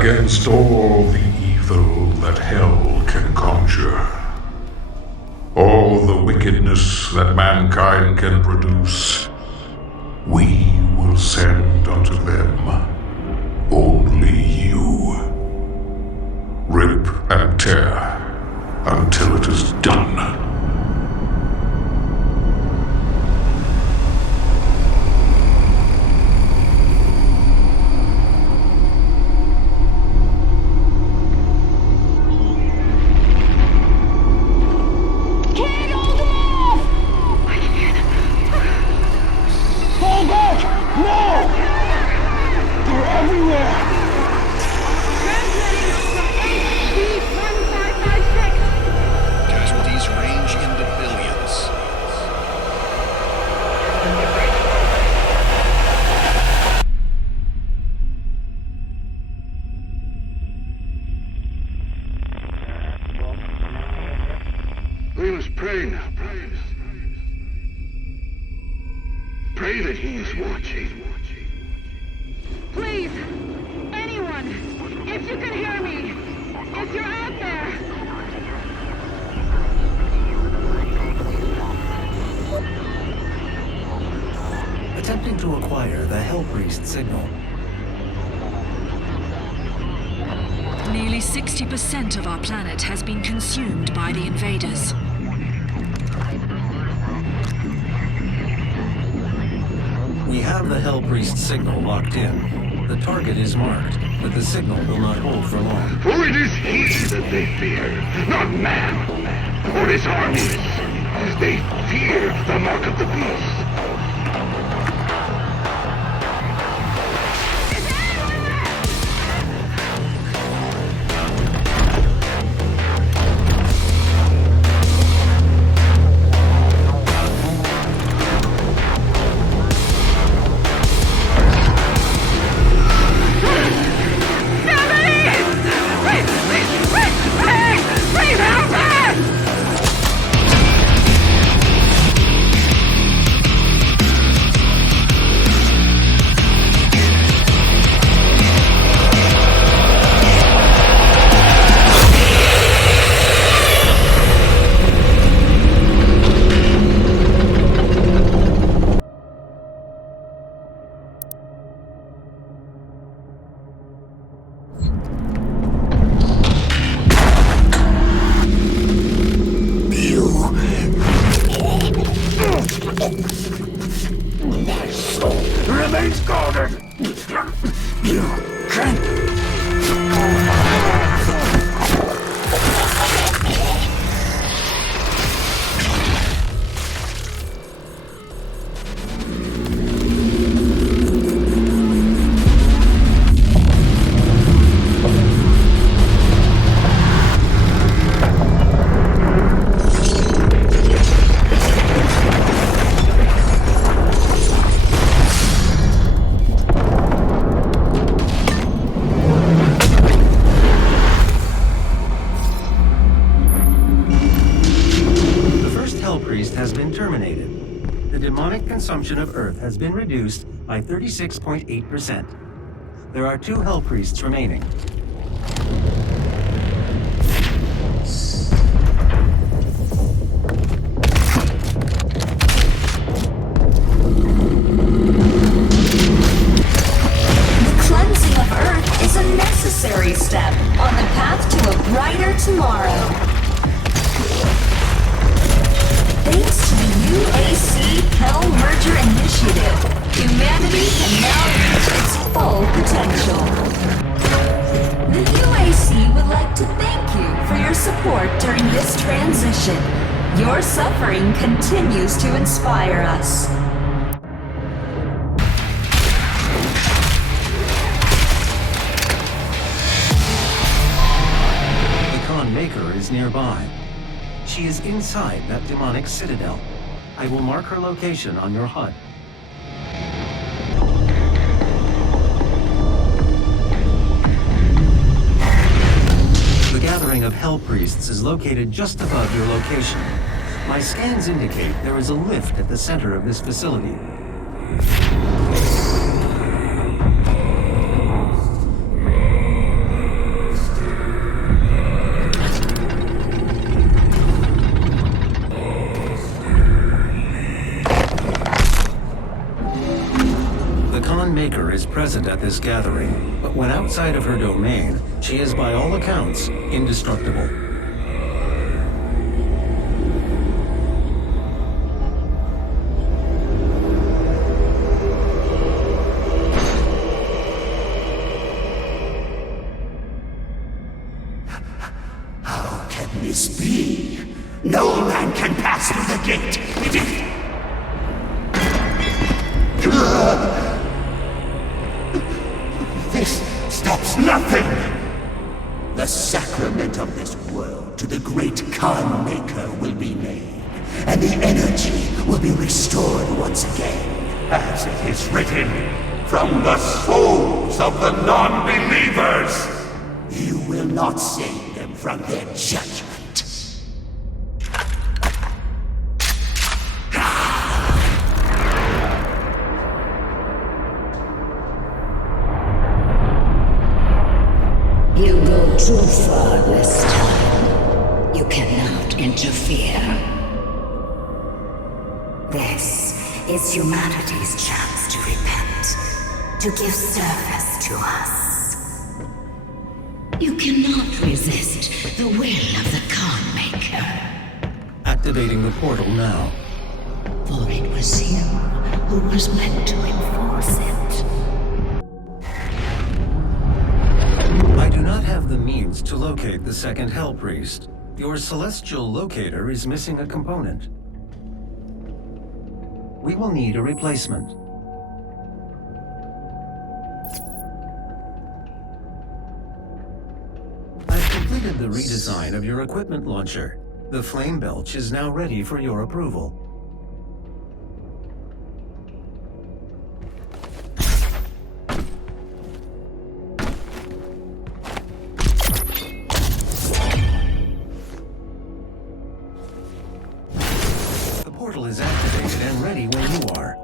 against all the evil that hell can conjure. All the wickedness that mankind can produce, we will send unto them only you. Rip and tear until it is done. We must pray now, brothers. Pray that he is watching. Please, anyone, if you can hear me, if you're out there. Attempting to acquire the Hell Priest signal. Nearly 60% of our planet has been consumed by the invaders. We have the Hell Priest signal locked in. The target is marked, but the signal will not hold for long. For it is he that they fear, not man, or his armies. They fear the mark of the beast. Remains guarded. You can't. Consumption of Earth has been reduced by 36.8%. There are 2 Hell Priests remaining. The cleansing of Earth is a necessary step on the path to a brighter tomorrow. Thanks to the UAC Hell Merger Initiative, humanity can now reach its full potential. The UAC would like to thank you for your support during this transition. Your suffering continues to inspire us. The maykr is nearby. She is inside that demonic citadel. I will mark her location on your HUD. The gathering of Hell Priests is located just above your location. My scans indicate there is a lift at the center of this facility. maykr is present at this gathering, but when outside of her domain, she is by all accounts indestructible. How can this be? No man can pass through the gate. It is... This stops nothing! The sacrament of this world to the great Khan Maker will be made, and the energy will be restored once again. As it is written, from the souls of the non-believers! You will not save them from their judgment. You go too far this time. You cannot interfere. This is humanity's chance to repent, to give service to us. You cannot resist the will of the Khan Maker. Activating the portal now. For it was you who was meant to enforce it. I do not have the means to locate the second Hell Priest. Your celestial locator is missing a component. We will need a replacement. I've completed the redesign of your equipment launcher. The flame belch is now ready for your approval. The portal is activated and ready when you are.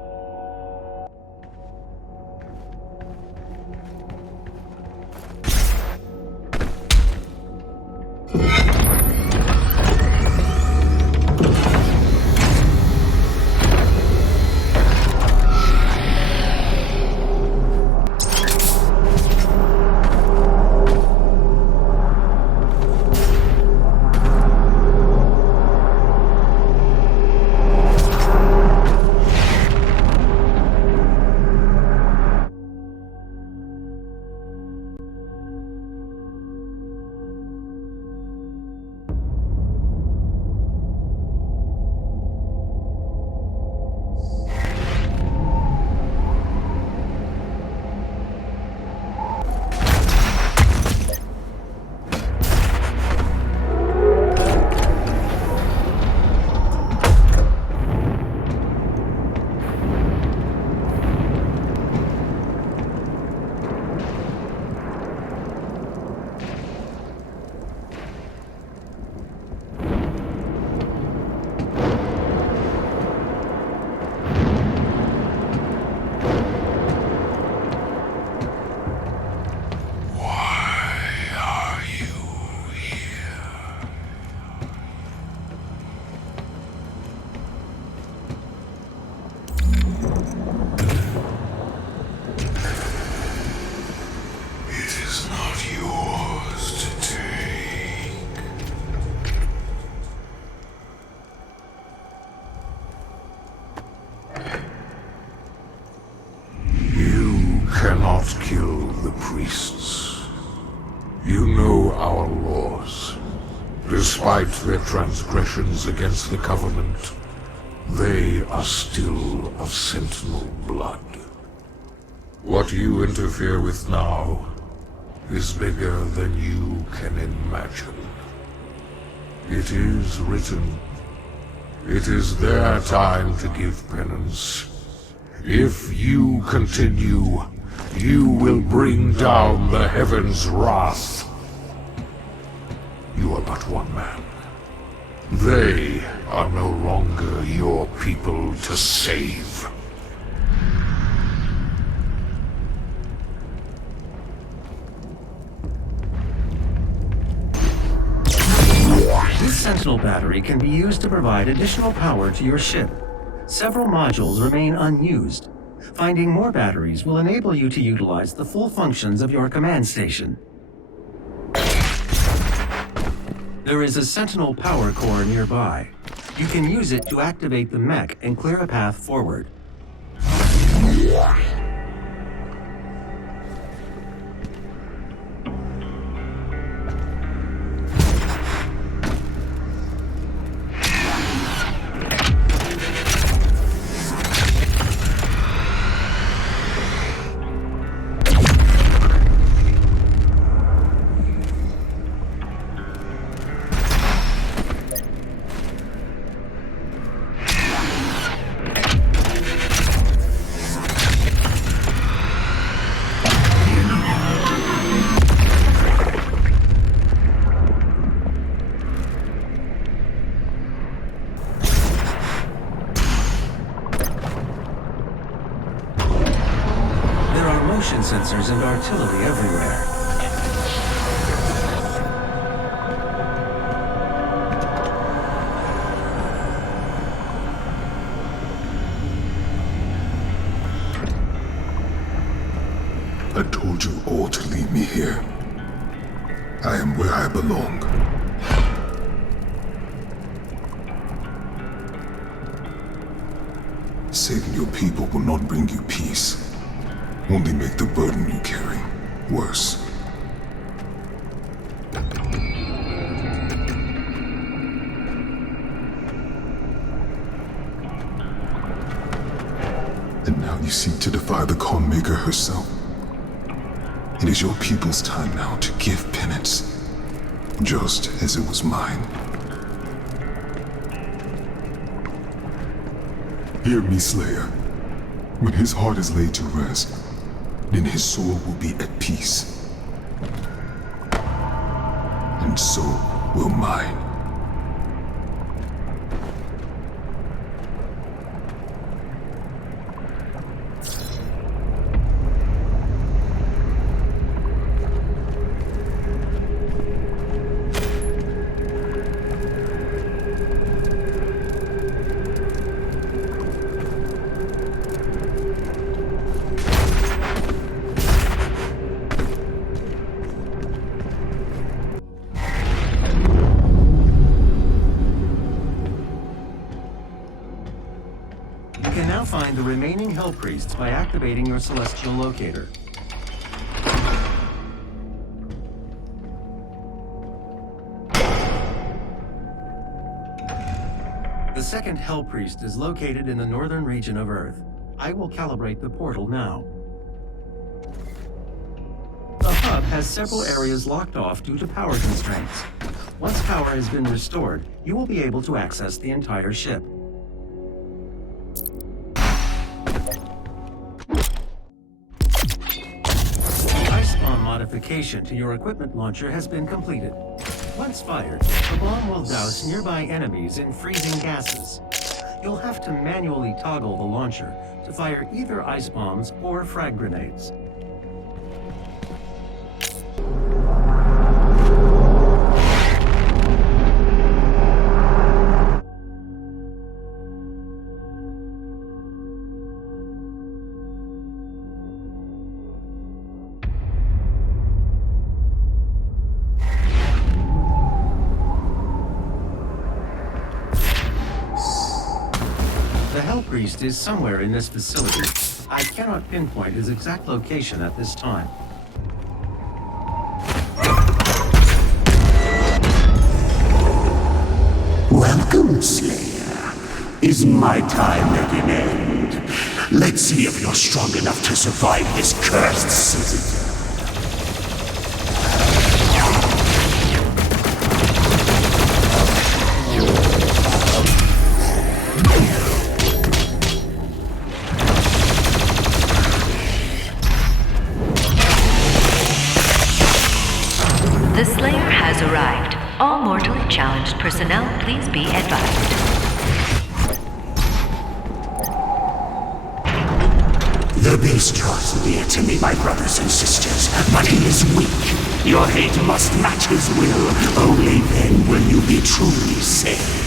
Cannot kill the priests. You know our laws. Despite their transgressions against the Covenant, they are still of Sentinel blood. What you interfere with now is bigger than you can imagine. It is written. It is their time to give penance. If you continue, you will bring down the heavens' wrath. You are but one man. They are no longer your people to save. This Sentinel battery can be used to provide additional power to your ship. Several modules remain unused. Finding more batteries will enable you to utilize the full functions of your command station. There is a Sentinel power core nearby. You can use it to activate the mech and clear a path forward. Sensors and artillery everywhere. I told you all to leave me here. I am where I belong. Saving your people will not bring you peace. Only make the burden you carry worse. And now you seek to defy the maykr herself. It is your people's time now to give penance, just as it was mine. Hear me, Slayer. When his heart is laid to rest, then his soul will be at peace. And so will mine. Find the remaining Hell Priests by activating your celestial locator. The second Hell Priest is located in the northern region of Earth. I will calibrate the portal now. The hub has several areas locked off due to power constraints. Once power has been restored, you will be able to access the entire ship. Modification to your equipment launcher has been completed. Once fired, the bomb will douse nearby enemies in freezing gases. You'll have to manually toggle the launcher to fire either ice bombs or frag grenades. Priest is somewhere in this facility. I cannot pinpoint his exact location at this time. Welcome, Slayer. Is my time at an end? Let's see if you're strong enough to survive this cursed city. The Slayer has arrived. All mortally challenged personnel, please be advised. The beast draws near to me, my brothers and sisters, but he is weak. Your hate must match his will. Only then will you be truly saved.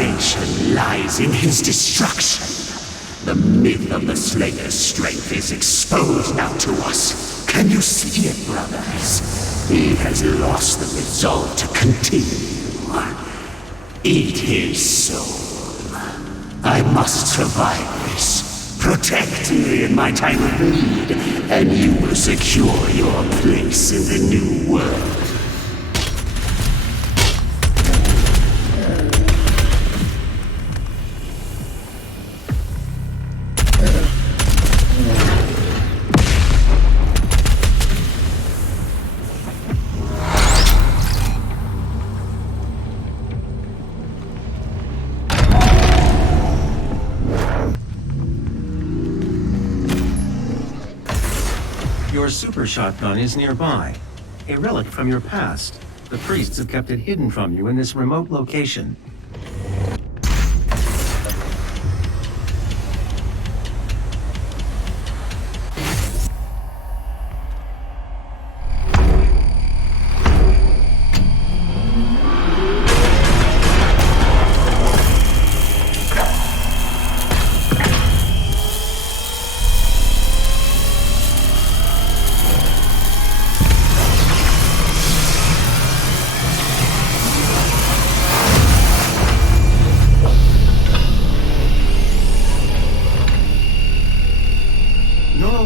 salvation lies in his destruction. The myth of the Slayer's strength is exposed now to us. Can you see it, brothers? He has lost the resolve to continue. Eat his soul. I must survive this. Protect me in my time of need, and you will secure your place in the new world. Your super shotgun is nearby, a relic from your past. The priests have kept it hidden from you in this remote location.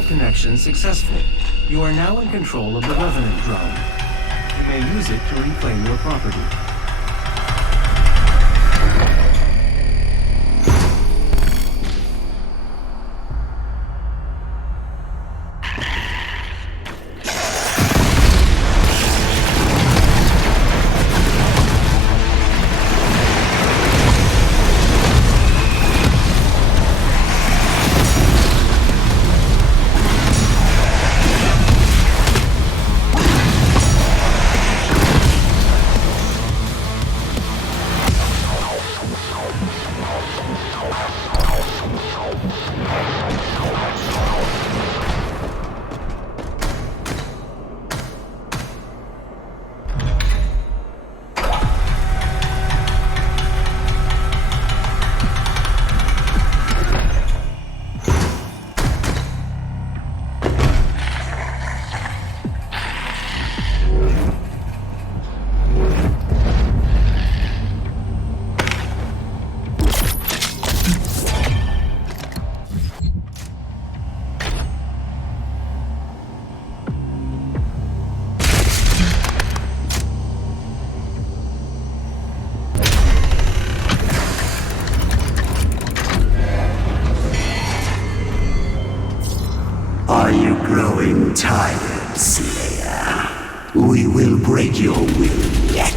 Connection successful. You are now in control of the Revenant drone. You may use it to reclaim your property. Are you growing tired, Slayer? We will break your will yet.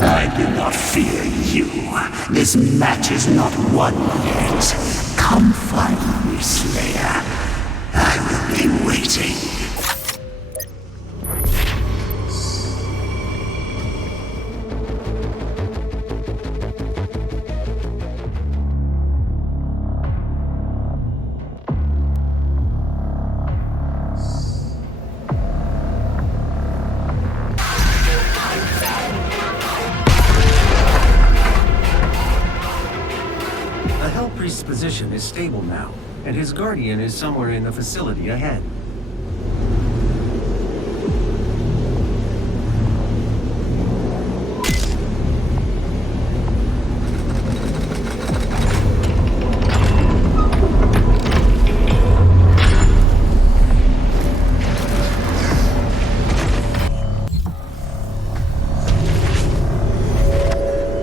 I do not fear you. This match is not won yet. Come find me, Slayer. I will be waiting. Priest's position is stable now, and his guardian is somewhere in the facility ahead.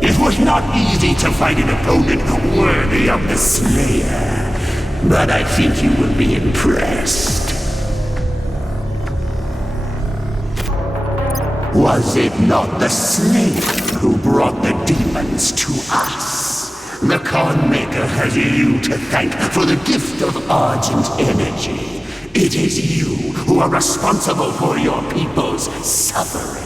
It was not easy to find an opponent worthy of the Slayer, but I think you will be impressed. Was it not the Slayer who brought the demons to us? The maykr has you to thank for the gift of Argent energy. It is you who are responsible for your people's suffering.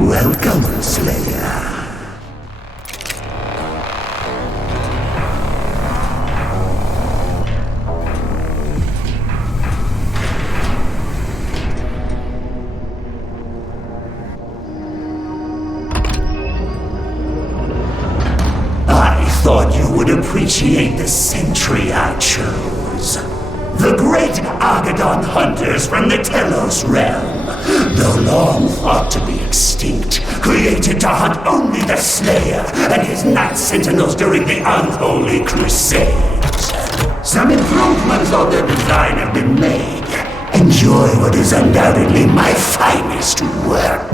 Welcome, Slayer. I thought you would appreciate the sentry I chose. The great Argadon hunters from the Telos realm, though long thought to be extinct, created to hunt only the Slayer and his night sentinels during the unholy crusades. Some improvements on their design have been made. Enjoy what is undoubtedly my finest work.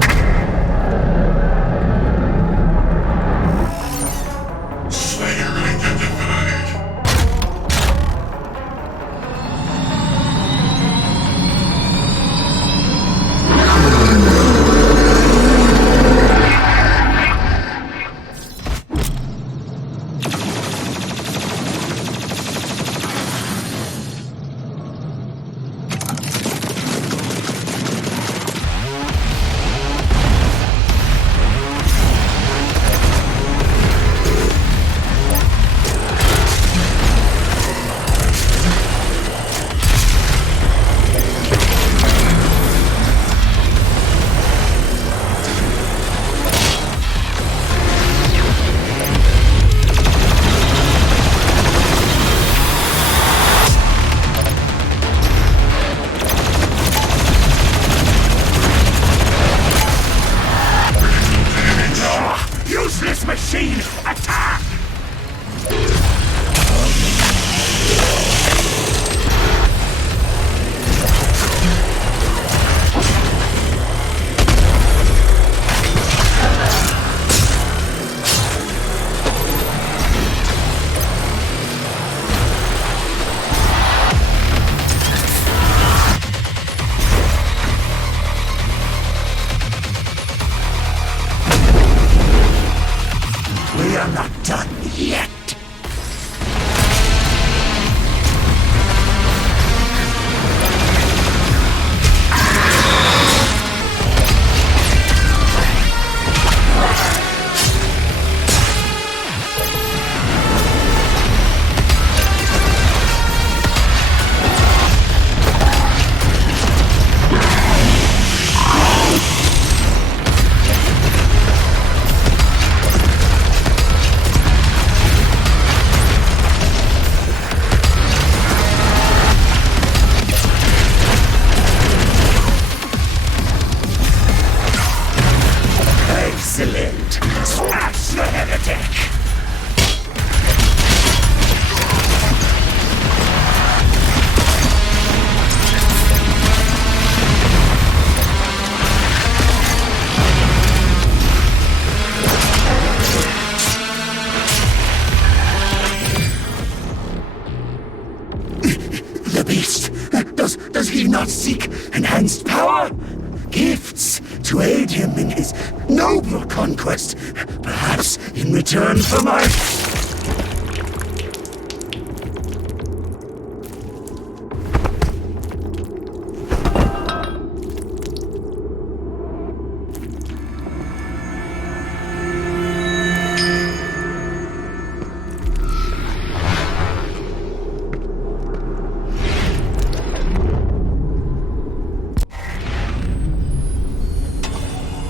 Machine, attack! We are not done yet. Excellent! Smash the heretic! The beast! Does he not seek enhanced power? Gifts to aid him in his noble conquest, perhaps in return for my...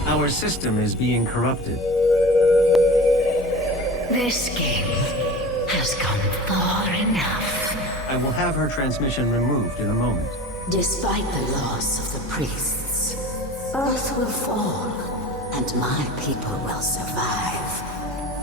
Our system is being corrupted. This game has gone far enough. I will have her transmission removed in a moment. Despite the loss of the priests, Earth will fall, and my people will survive.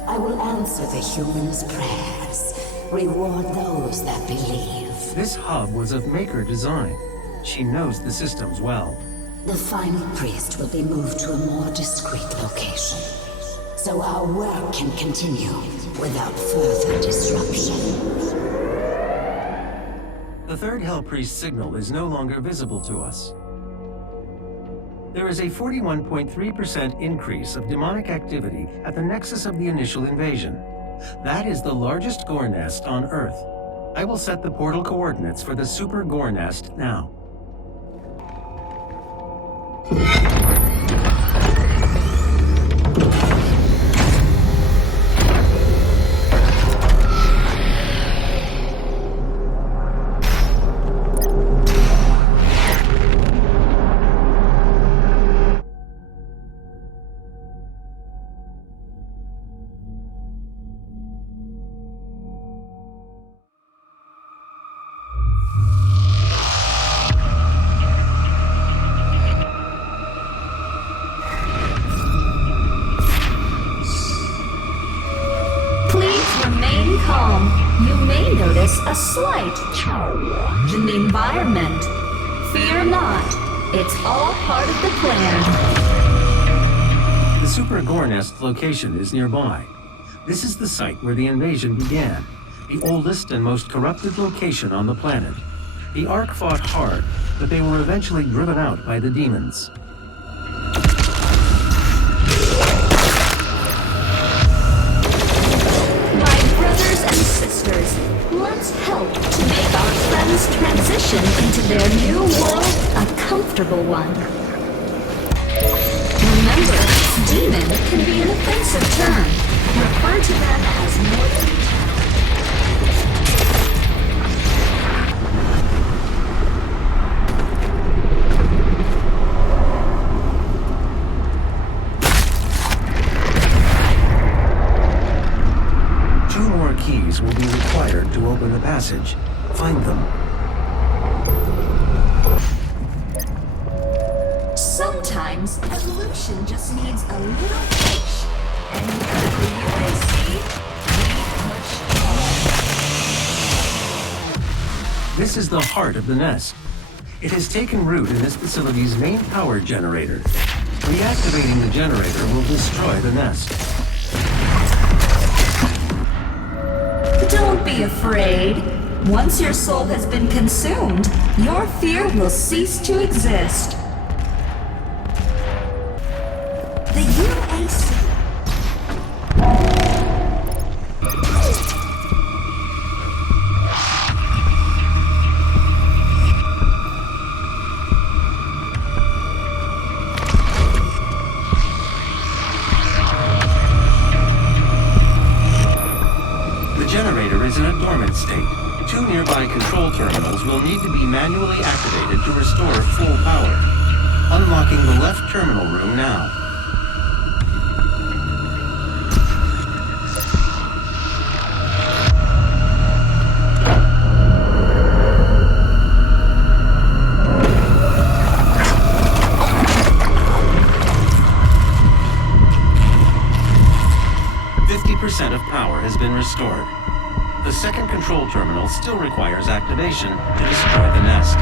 I will answer the humans' prayers, reward those that believe. This hub was of maykr design. She knows the systems well. The final priest will be moved to a more discreet location, so our work can continue without further disruption. The third Hell Priest signal is no longer visible to us. There is a 41.3% increase of demonic activity at the nexus of the initial invasion. That is the largest gore nest on Earth. I will set the portal coordinates for the super gore nest now. a slight change in the environment. Fear not, it's all part of the plan. The Super Gore Nest location is nearby. This is the site where the invasion began, the oldest and most corrupted location on the planet. The Ark fought hard, but they were eventually driven out by the demons. My brothers and sisters, let's help to make our friends transition into their new world a comfortable one. Remember, demon can be an offensive term. Refer to them as mortal. 2 more keys will be required to open the passage. Find them. Sometimes evolution just needs a little push. And here at the UAC, we push. This is the heart of the nest. It has taken root in this facility's main power generator. Reactivating the generator will destroy the nest. Don't be afraid. Once your soul has been consumed, your fear will cease to exist. The UAC. 2 nearby control terminals will need to be manually activated to restore full power. Unlocking the left terminal room now. % of power has been restored. The second control terminal still requires activation to destroy the nest.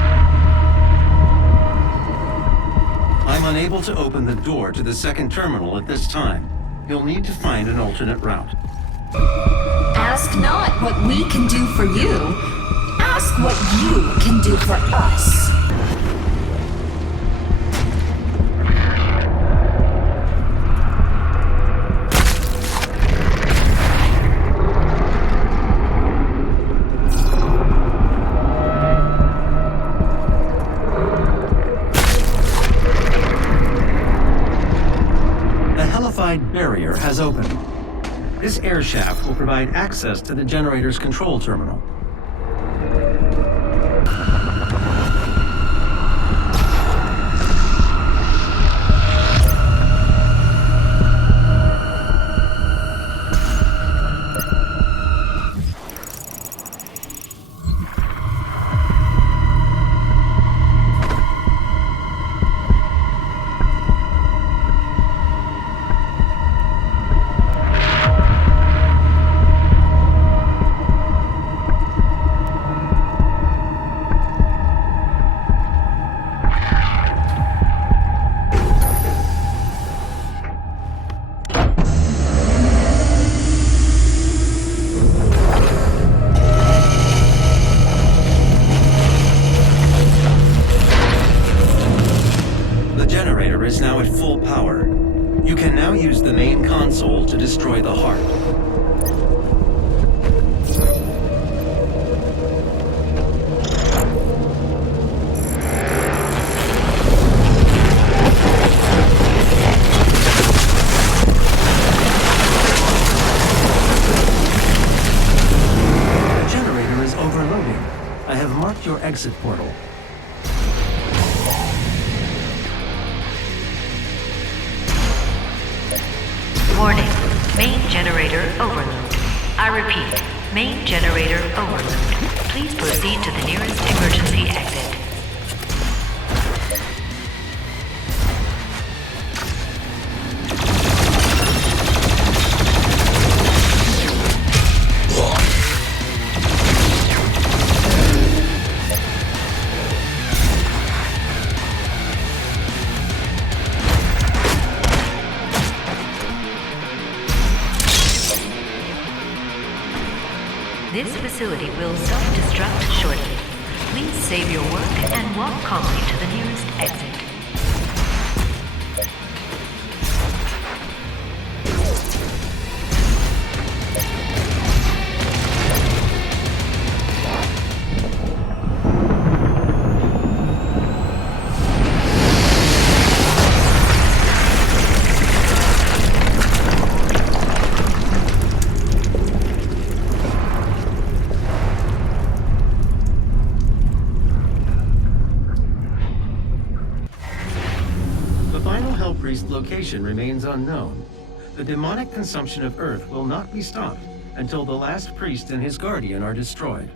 I'm unable to open the door to the second terminal at this time. You'll need to find an alternate route. Ask not what we can do for you. Ask what you can do for us. Barrier has opened. This air shaft will provide access to the generator's control terminal. Is now at full power. You can now use the main console to destroy the heart. The generator is overloading. I have marked your exit portal. Warning, main generator overload. I repeat, main generator overload. Please proceed to the nearest emergency exit. This facility will self-destruct shortly. Please save your work and walk calmly to the nearest exit. Location remains unknown. The demonic consumption of Earth will not be stopped until the last priest and his guardian are destroyed.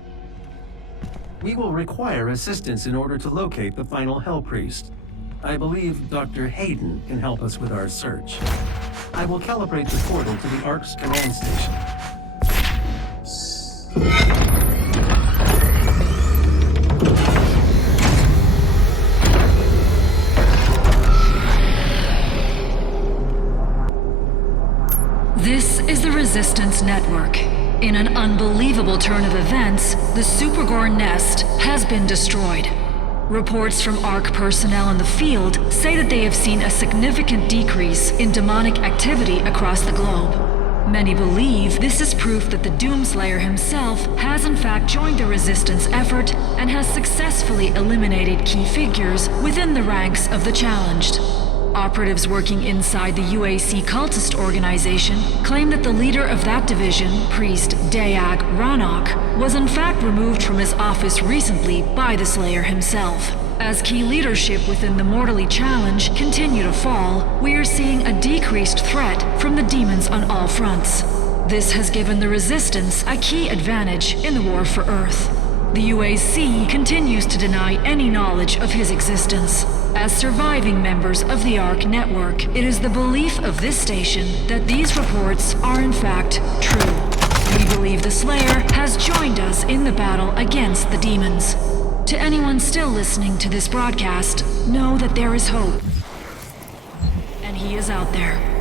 We will require assistance in order to locate the final Hell Priest. I believe Dr. Hayden can help us with our search. I will calibrate the portal to the Ark's command station. This is the Resistance Network. In an unbelievable turn of events, the Super-Gore nest has been destroyed. Reports from ARC personnel in the field say that they have seen a significant decrease in demonic activity across the globe. Many believe this is proof that the Doomslayer himself has in fact joined the Resistance effort and has successfully eliminated key figures within the ranks of the challenged. Operatives working inside the UAC cultist organization claim that the leader of that division, Priest Dayag Ranok, was in fact removed from his office recently by the Slayer himself. As key leadership within the Mortally Challenge continue to fall, we are seeing a decreased threat from the demons on all fronts. This has given the Resistance a key advantage in the war for Earth. The UAC continues to deny any knowledge of his existence. As surviving members of the ARC network, it is the belief of this station that these reports are in fact true. We believe the Slayer has joined us in the battle against the demons. To anyone still listening to this broadcast, know that there is hope. And he is out there.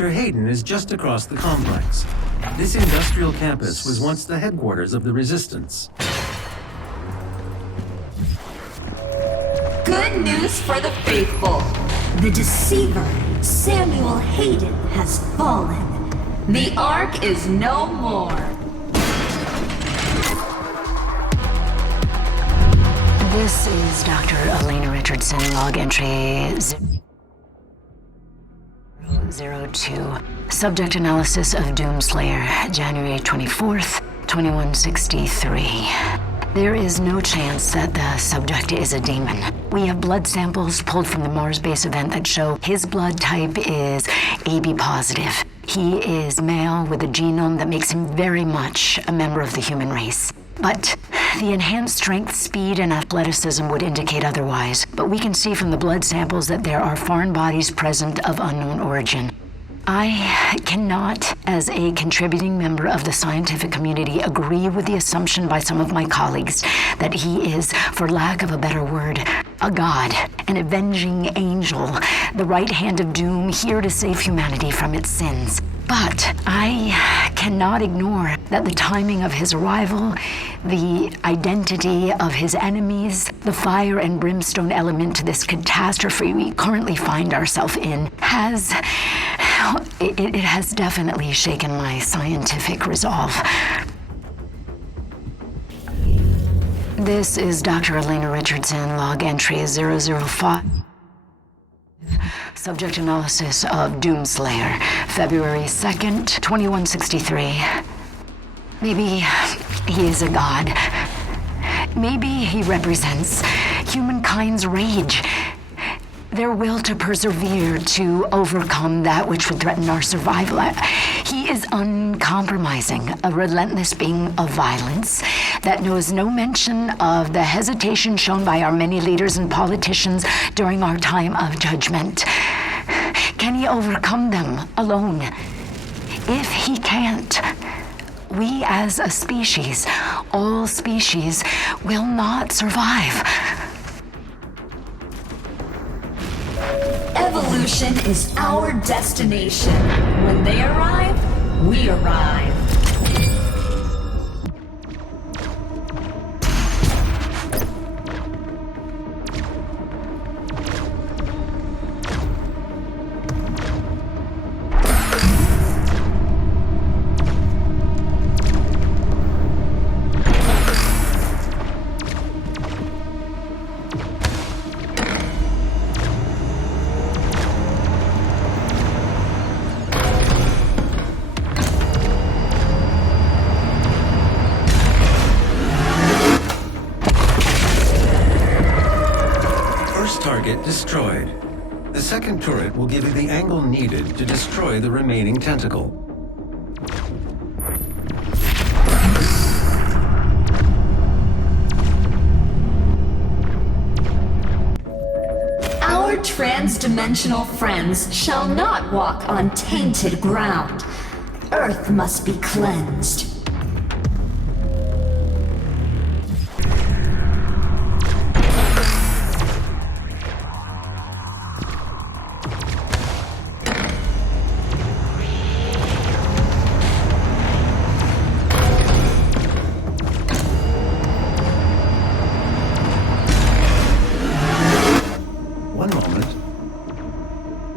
Dr. Hayden is just across the complex. This industrial campus was once the headquarters of the Resistance. Good news for the faithful. The deceiver, Samuel Hayden, has fallen. The Ark is no more. This is Dr. Elena Richardson, log entry 02. Subject analysis of Doomslayer, January 24th, 2163. There is no chance that the subject is a demon. We have blood samples pulled from the Mars base event that show his blood type is AB positive. He is male with a genome that makes him very much a member of the human race. But the enhanced strength, speed, and athleticism would indicate otherwise. But we can see from the blood samples that there are foreign bodies present of unknown origin. I cannot, as a contributing member of the scientific community, agree with the assumption by some of my colleagues that he is, for lack of a better word, a god, an avenging angel, the right hand of doom, here to save humanity from its sins. But I cannot ignore that the timing of his arrival, the identity of his enemies, the fire and brimstone element to this catastrophe we currently find ourselves in it has definitely shaken my scientific resolve. This is Dr. Elena Richardson, log entry 005. Subject analysis of Doomslayer, February 2nd, 2163. Maybe he is a god. Maybe he represents humankind's rage. Their will to persevere, to overcome that which would threaten our survival. He is uncompromising, a relentless being of violence that knows no mention of the hesitation shown by our many leaders and politicians during our time of judgment. Can he overcome them alone? If he can't, we as a species, all species, will not survive. Evolution is our destination. When they arrive, we arrive. Target destroyed. The second turret will give you the angle needed to destroy the remaining tentacle. Our trans-dimensional friends shall not walk on tainted ground. Earth must be cleansed.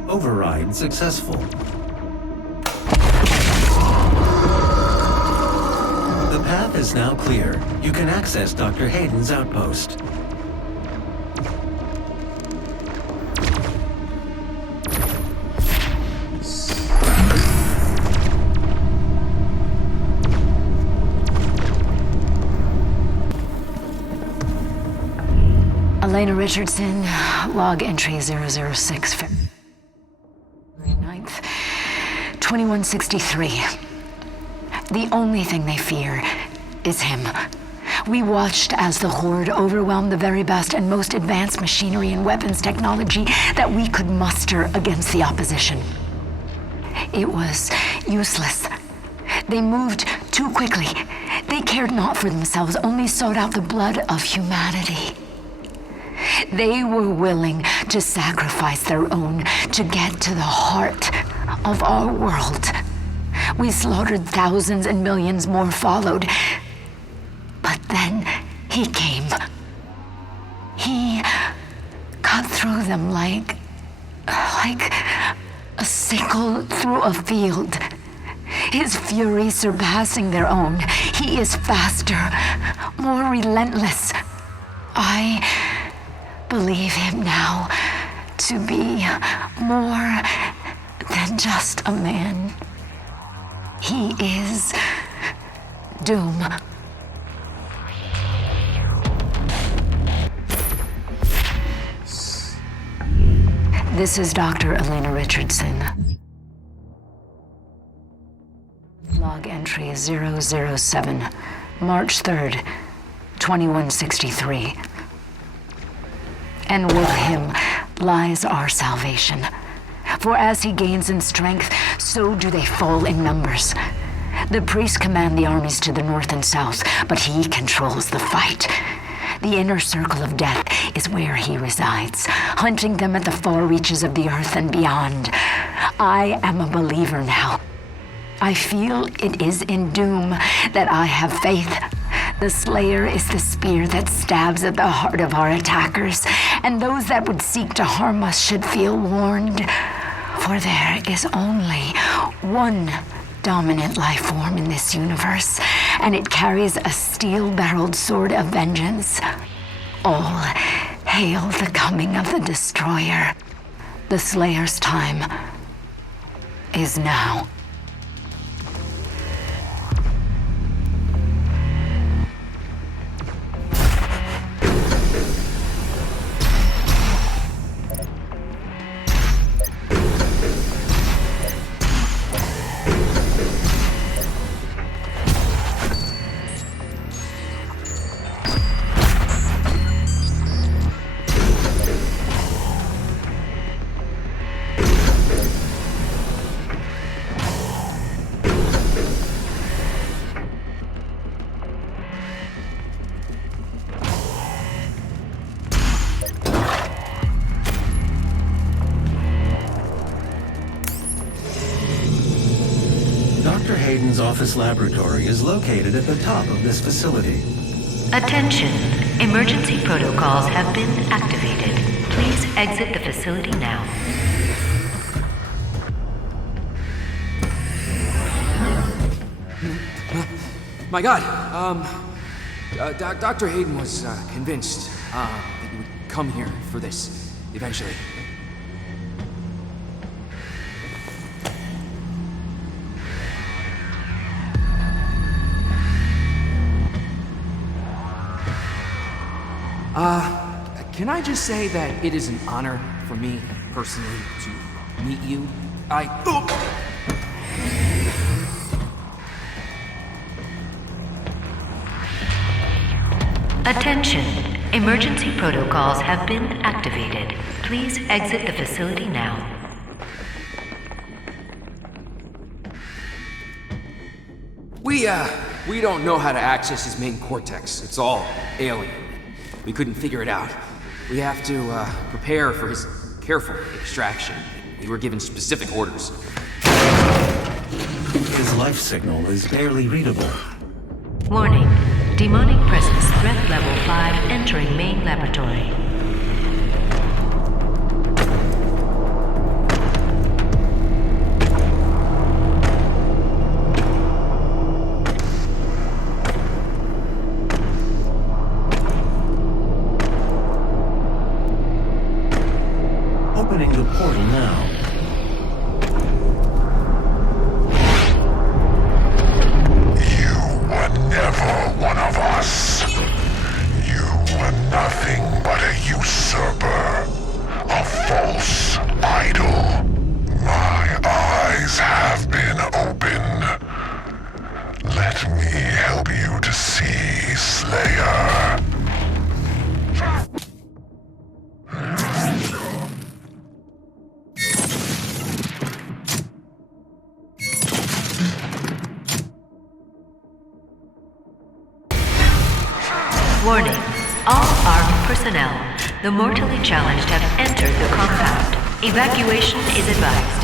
Override successful. The path is now clear. You can access Dr. Hayden's outpost. Elena Richardson, log entry 006, February 9th, 2163. The only thing they fear is him. We watched as the Horde overwhelmed the very best and most advanced machinery and weapons technology that we could muster against the opposition. It was useless. They moved too quickly. They cared not for themselves, only sought out the blood of humanity. They were willing to sacrifice their own to get to the heart of our world. We slaughtered thousands and millions more followed. But then he came. He cut through them like a sickle through a field. His fury surpassing their own. He is faster, more relentless. I believe him now to be more than just a man. He is doom. This is Dr. Elena Richardson. Log entry 007, March 3rd, 2163. And with him lies our salvation. For as he gains in strength, so do they fall in numbers. The priests command the armies to the north and south, but he controls the fight. The inner circle of death is where he resides, hunting them at the far reaches of the earth and beyond. I am a believer now. I feel it is in doom that I have faith. The Slayer is the spear that stabs at the heart of our attackers, and those that would seek to harm us should feel warned. For there is only one dominant life form in this universe, and it carries a steel-barreled sword of vengeance. All hail the coming of the Destroyer. The Slayer's time is now. Hayden's office laboratory is located at the top of this facility. Attention. Emergency protocols have been activated. Please exit the facility now. My God, Dr. Hayden was convinced that you would come here for this eventually. Can I just say that it is an honor for me personally to meet you? Attention. Emergency protocols have been activated. Please exit the facility now. We don't know how to access his main cortex. It's all alien. We couldn't figure it out. We have to prepare for his careful extraction. We were given specific orders. His life signal is barely readable. Warning. Demonic presence threat level 5 entering main laboratory. Opening the portal now. You were never one of us. You were nothing but a usurper, a false idol. My eyes have been opened. Let me help you to see, Slayer. Warning. All armed personnel, the mortally challenged have entered the compound. Evacuation is advised.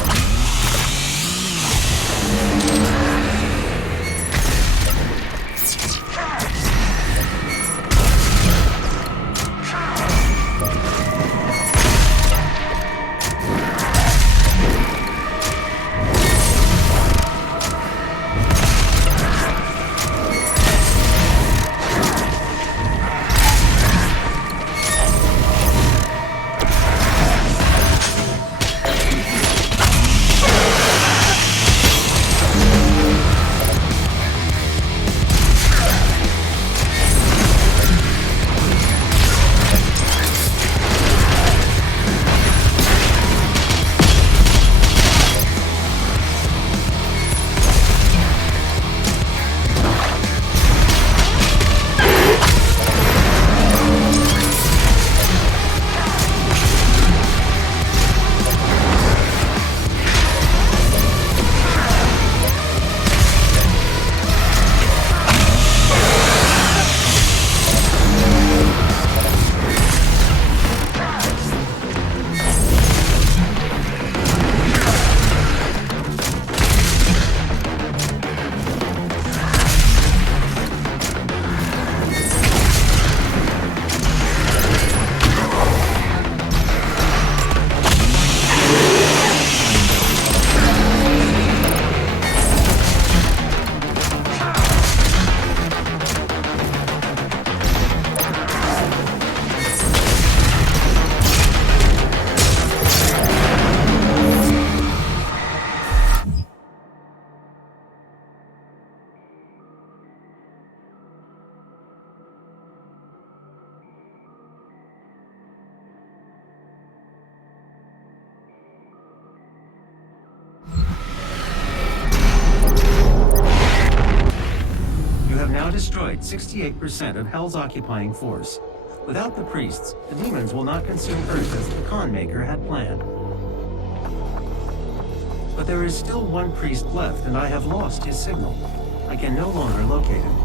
Destroyed 68% of Hell's occupying force. Without the priests, the demons will not consume Earth as the Con Maker had planned. But there is still one priest left, and I have lost his signal. I can no longer locate him.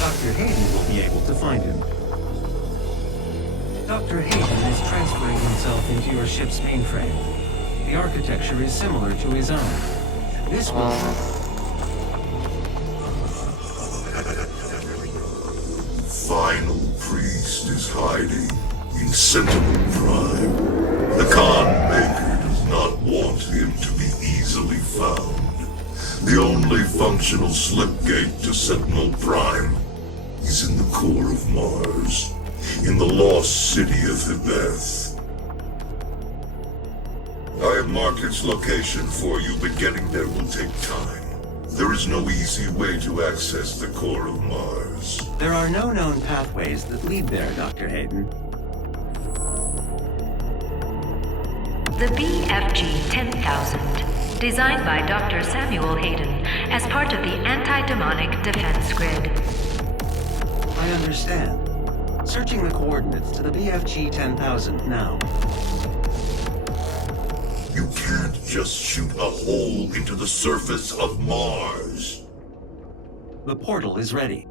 Dr. Hayden will be able to find him. Dr. Hayden is transferring himself into your ship's mainframe. The architecture is similar to his own. This will... Final priest is hiding in Sentinel Prime. The Khan Maykr does not want him to be easily found. The only functional slipgate to Sentinel Prime is in the core of Mars, in the lost city of Hebeth. I have marked its location for you, but getting there will take time. There is no easy way to access the core of Mars. There are no known pathways that lead there, Dr. Hayden. The BFG 10,000, designed by Dr. Samuel Hayden as part of the anti-demonic defense grid. I understand. Searching the coordinates to the BFG 10,000 now. You can't just shoot a hole into the surface of Mars. The portal is ready.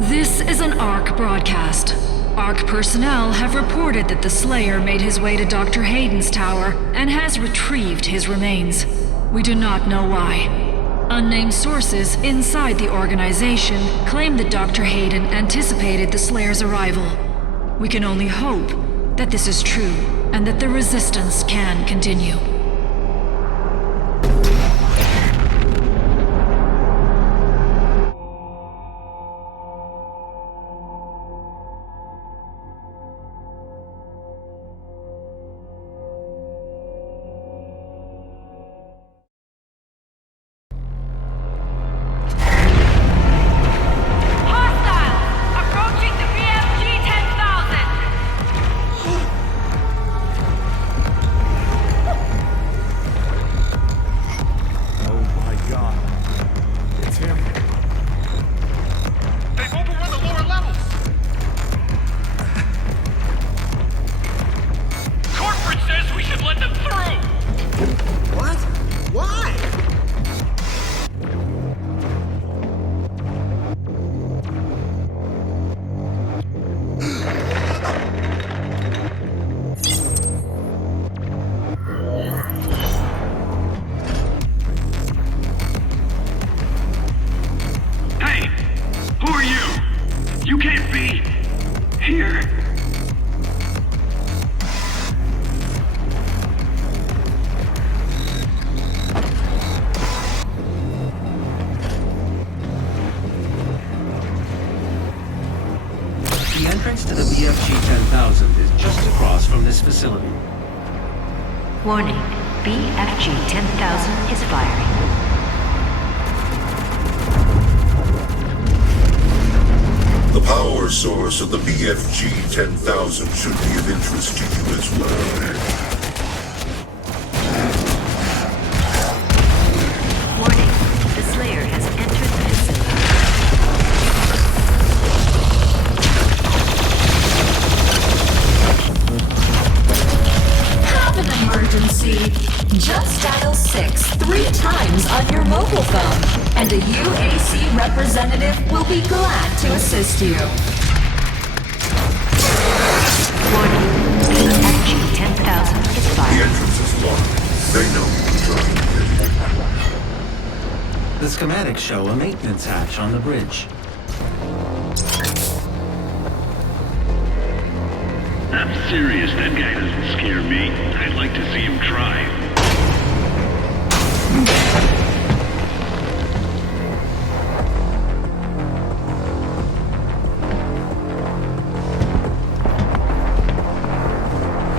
This is an ARC broadcast. ARC personnel have reported that the Slayer made his way to Dr. Hayden's tower and has retrieved his remains. We do not know why. Unnamed sources inside the organization claim that Dr. Hayden anticipated the Slayer's arrival. We can only hope that this is true and that the resistance can continue. The entrance to the BFG 10,000 is just across from this facility. Warning, BFG 10,000 is firing. The power source of the BFG 10,000 should be of interest to you as well. Warning, the Slayer has entered the facility. Have an emergency. Just dial 6 3 times on your mobile phone, and a UAC representative will be glad to assist you. Warning, BFG 10,000 is The firing. entrance is locked. They know you're trying to get in. The schematics show a maintenance hatch on the bridge. I'm serious, that guy doesn't scare me. I'd like to see him try.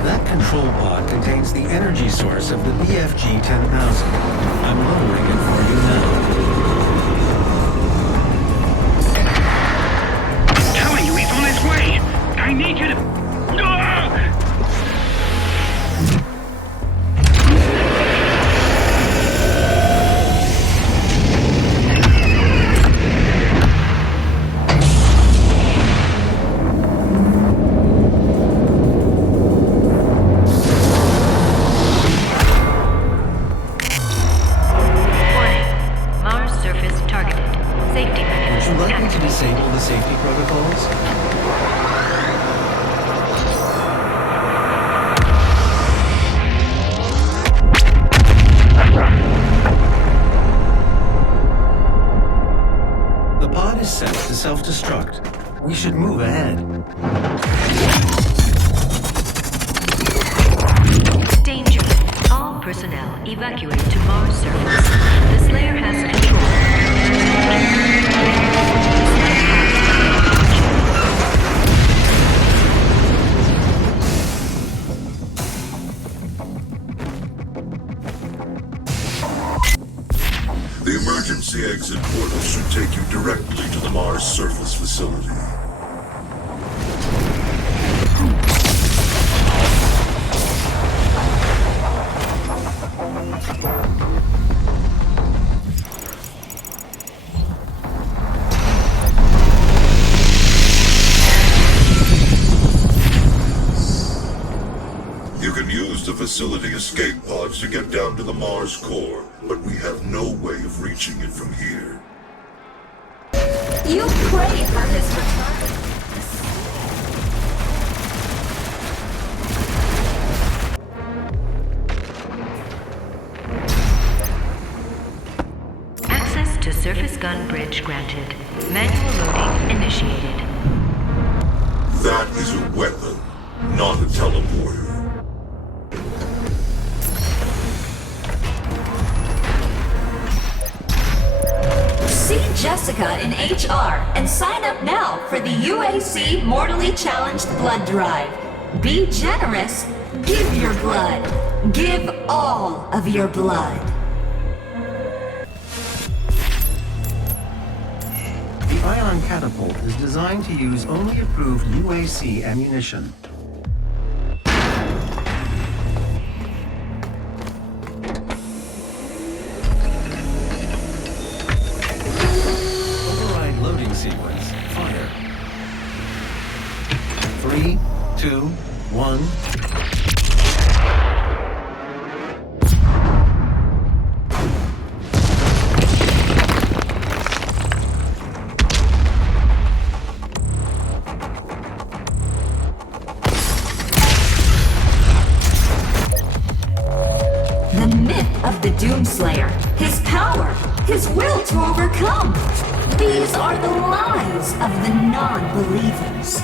That control pod contains the energy source of the BFG 10,000. I'm lowering it for you now. I'm telling you, he's on his way. I need you to... Ah! self-destruct. We should move ahead. Danger. All personnel evacuate to Mars surface. The Slayer has control. The emergency exit portal should take you directly to the Mars surface facility. You can use the facility escape pods to get down to the Mars core, but we have no way of reaching it from here. You pray for his return. Access to surface gun bridge granted. Manual loading initiated. That is a weapon, not a teleporter. See Jessica in HR and sign up now for the UAC Mortally Challenged Blood Drive. Be generous. Give your blood. Give all of your blood. The ion catapult is designed to use only approved UAC ammunition. Override loading sequence. Fire. 3, 2, 1. The myth of the Doomslayer, his power, his will to overcome. These are the lies of the non-believers.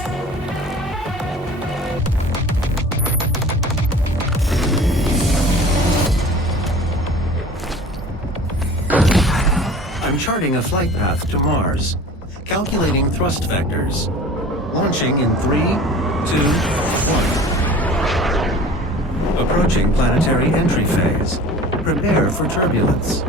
I'm charting a flight path to Mars. Calculating thrust vectors. Launching in 3, 2, 1. Approaching planetary entry phase. Prepare for turbulence.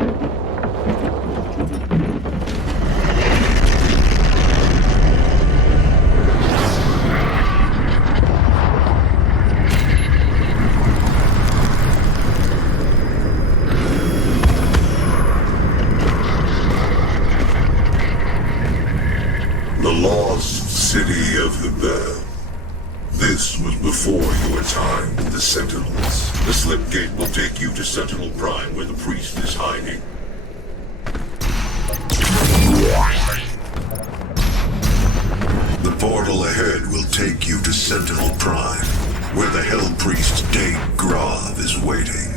The lost city of the Bell. This was before your time with the Sentinels. The slip gate will take you to Sentinel Prime where the priest is hiding. The portal ahead will take you to Sentinel Prime, where the Hell Priest Date Grav is waiting.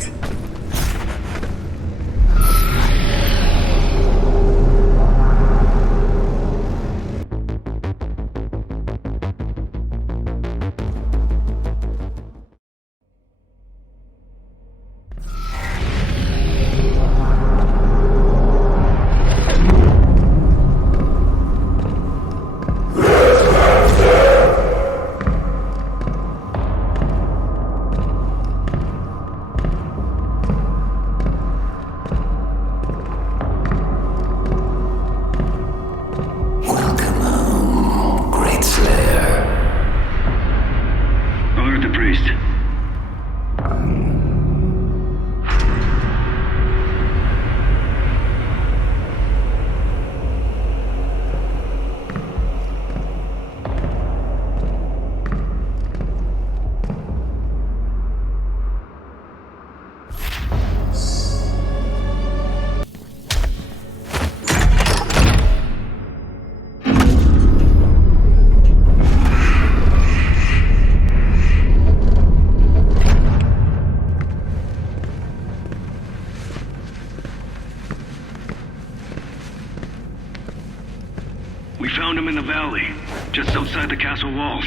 We found him in the valley, just outside the castle walls.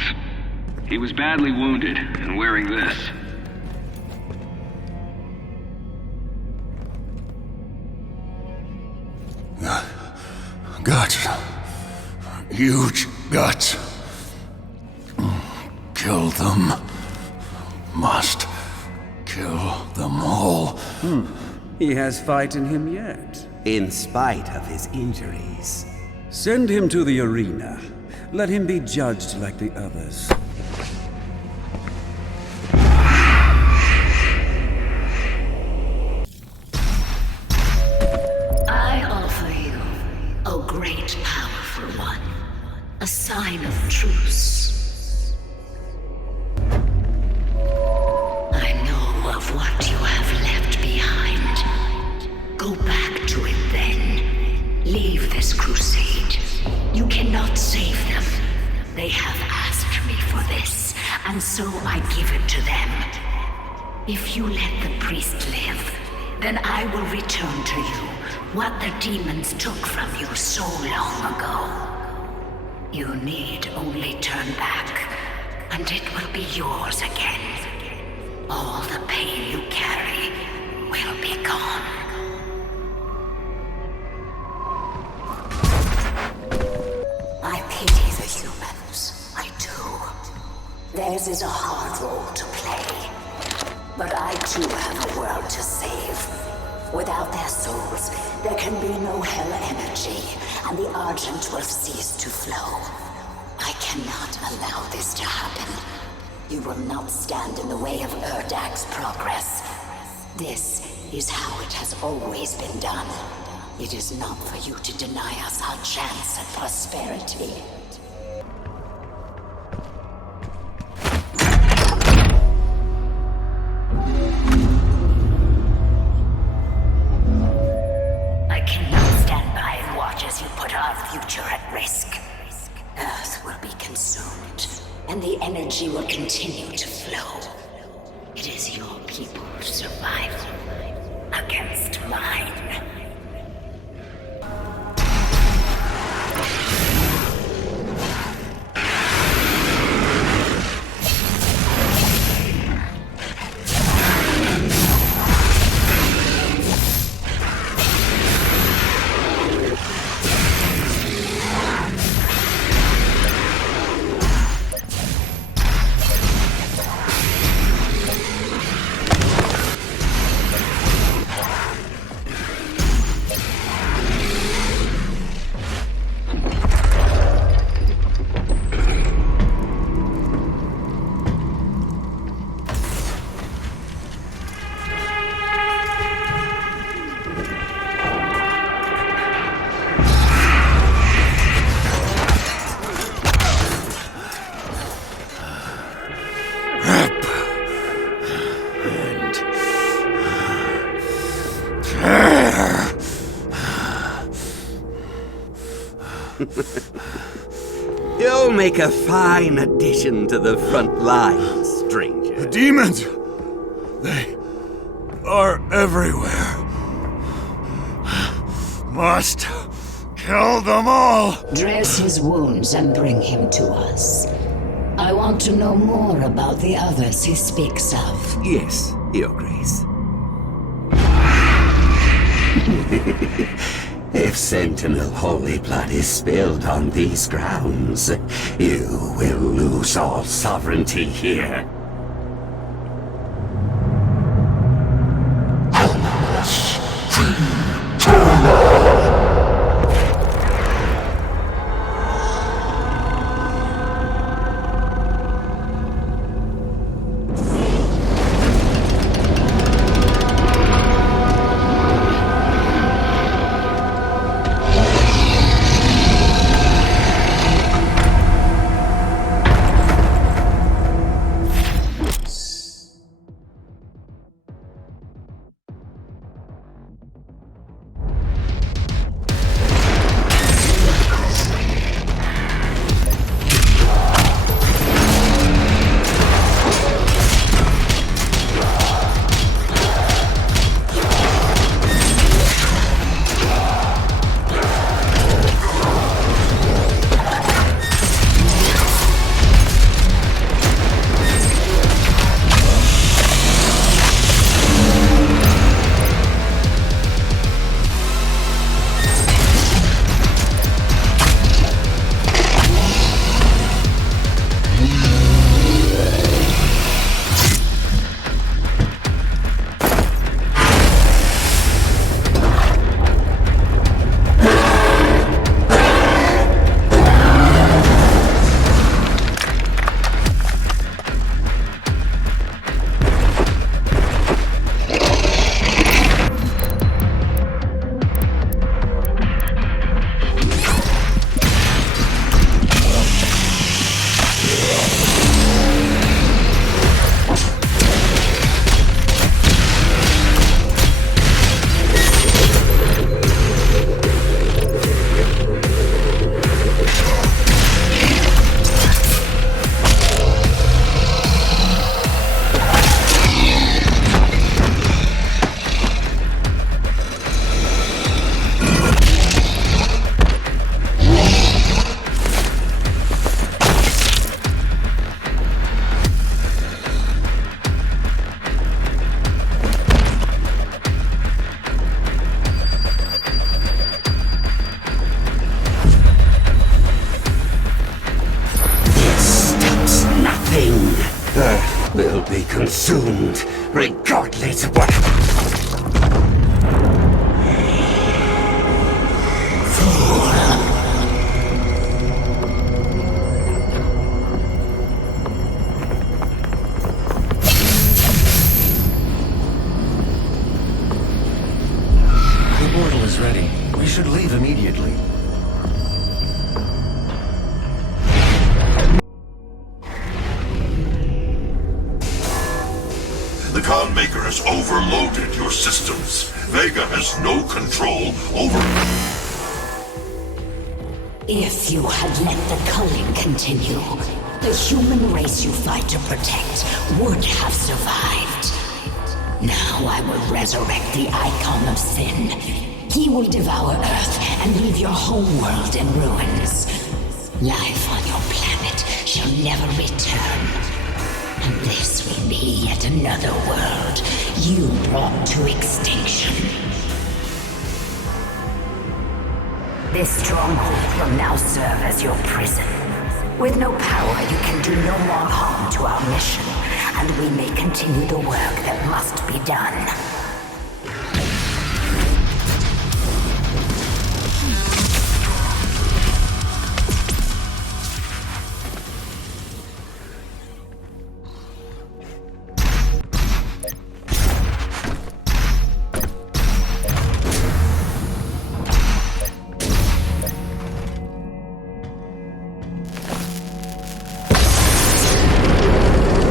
He was badly wounded and wearing this. Guts. Huge guts. Kill them. Must kill them all. He has fight in him yet. In spite of his injuries. Send him to the arena. Let him be judged like the others. I offer you, O great powerful one, a sign of truce. I know of what you have left behind. Go back to it then. Leave this crusade. You cannot save them. They have asked me for this, and so I give it to them. If you let the priest live, then I will return to you what the demons took from you so long ago. You need only turn back, and it will be yours again. All the pain you carry will be gone. I pity the humans. I do. Theirs is a hard role to play. But I too have a world to save. Without their souls, there can be no hell energy, and the Argent will cease to flow. I cannot allow this to happen. You will not stand in the way of Urdak's progress. This is how it has always been done. It is not for you to deny us our chance at prosperity. I cannot stand by and watch as you put our future at risk. Earth will be consumed, and the energy will continue to flow. It is your people's survival against mine. You'll make a fine addition to the front lines, stranger. The demons! They are everywhere. Must kill them all! Dress his wounds and bring him to us. I want to know more about the others he speaks of. Yes, Your Grace. If Sentinel holy blood is spilled on these grounds, you will lose all sovereignty here. consumed, regardless of what... The portal is ready. We should leave immediately. The Khan Maykr has overloaded your systems. Vega has no control over... If you had let the culling continue, the human race you fight to protect would have survived. Now I will resurrect the icon of sin. He will devour Earth and leave your home world in ruins. Life on your planet shall never return. And this will be yet another world you brought to extinction. This stronghold will now serve as your prison. With no power, you can do no more harm to our mission, and we may continue the work that must be done.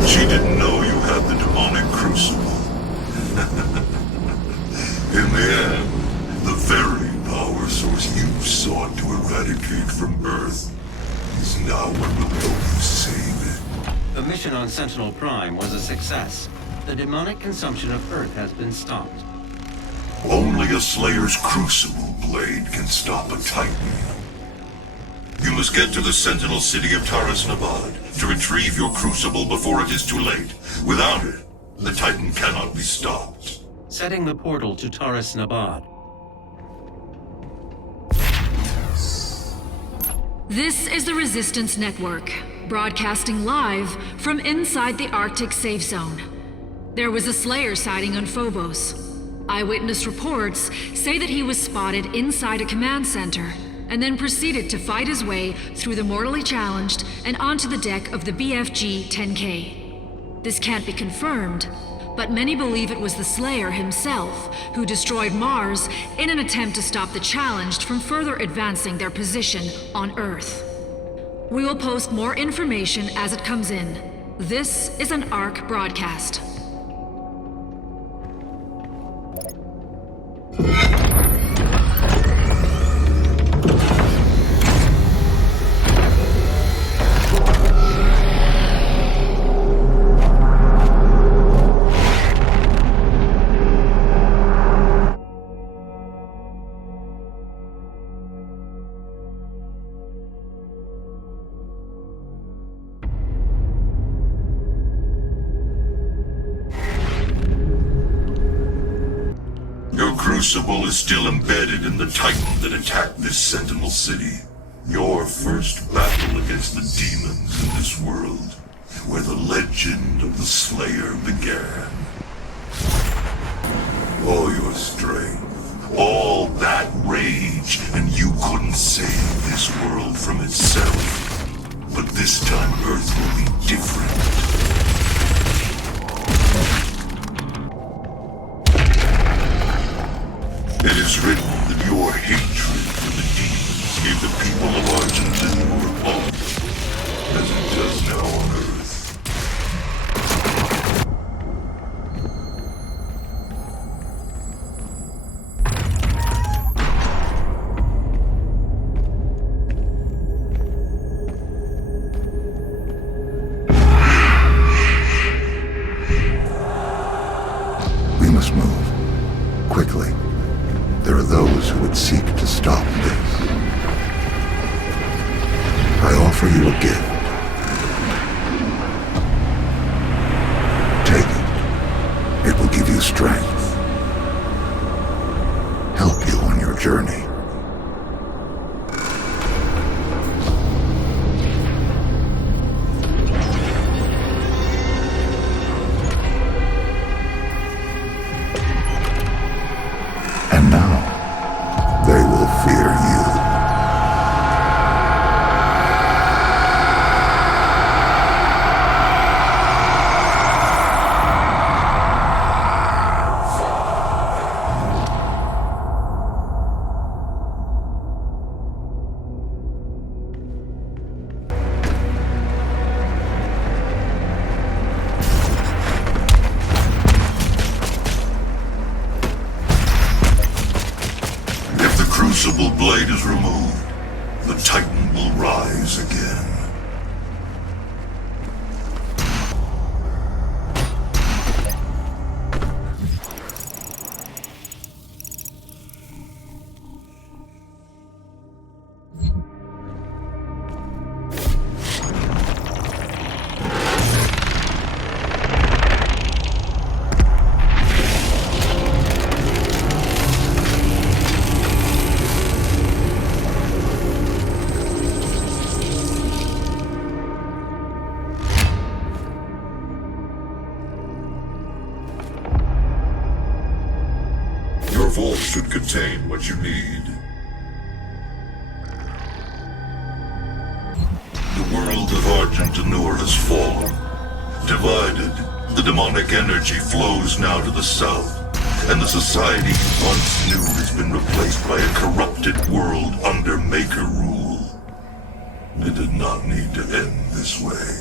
She didn't know you had the demonic crucible. In the end, the very power source you sought to eradicate from Earth is now what will help you save it. The mission on Sentinel Prime was a success. The demonic consumption of Earth has been stopped. Only a Slayer's crucible blade can stop a Titan. You must get to the Sentinel city of Taras Nabad to retrieve your crucible before it is too late. Without it, the Titan cannot be stopped. Setting the portal to Taras Nabad. This is the Resistance Network, broadcasting live from inside the Arctic safe zone. There was a Slayer sighting on Phobos. Eyewitness reports say that he was spotted inside a command center and then proceeded to fight his way through the mortally challenged and onto the deck of the BFG 10K. This can't be confirmed, but many believe it was the Slayer himself who destroyed Mars in an attempt to stop the challenged from further advancing their position on Earth. We will post more information as it comes in. This is an ARC broadcast. Your crucible is still embedded in the Titan that attacked this Sentinel city. Your first battle against the demons in this world, where the legend of the Slayer began. All your strength, all that rage, and you couldn't save this world from itself. But this time Earth will be different. It is written that your hatred for the demons gave the people of Argent more hope, as it does now on Earth. We must move. Quickly. There are those who would seek to stop this. I offer you a gift. Take it. It will give you strength. Help you on your journey. And now, they will fear you. Crucible blade is removed, the Titan will rise again. Your vault should contain what you need. The world of Argentanur has fallen. Divided, the demonic energy flows now to the south, and the society you once knew has been replaced by a corrupted world under maykr rule. It did not need to end this way.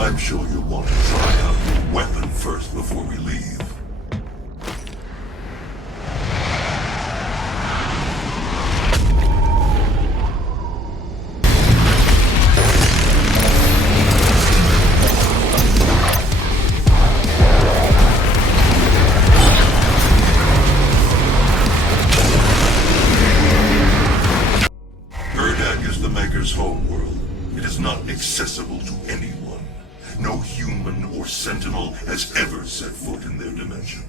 I'm sure you'll want to try out your weapon first before we leave. Urdak is the Maker's homeworld. It is not accessible to anyone. No human or Sentinel has ever set foot in their dimension.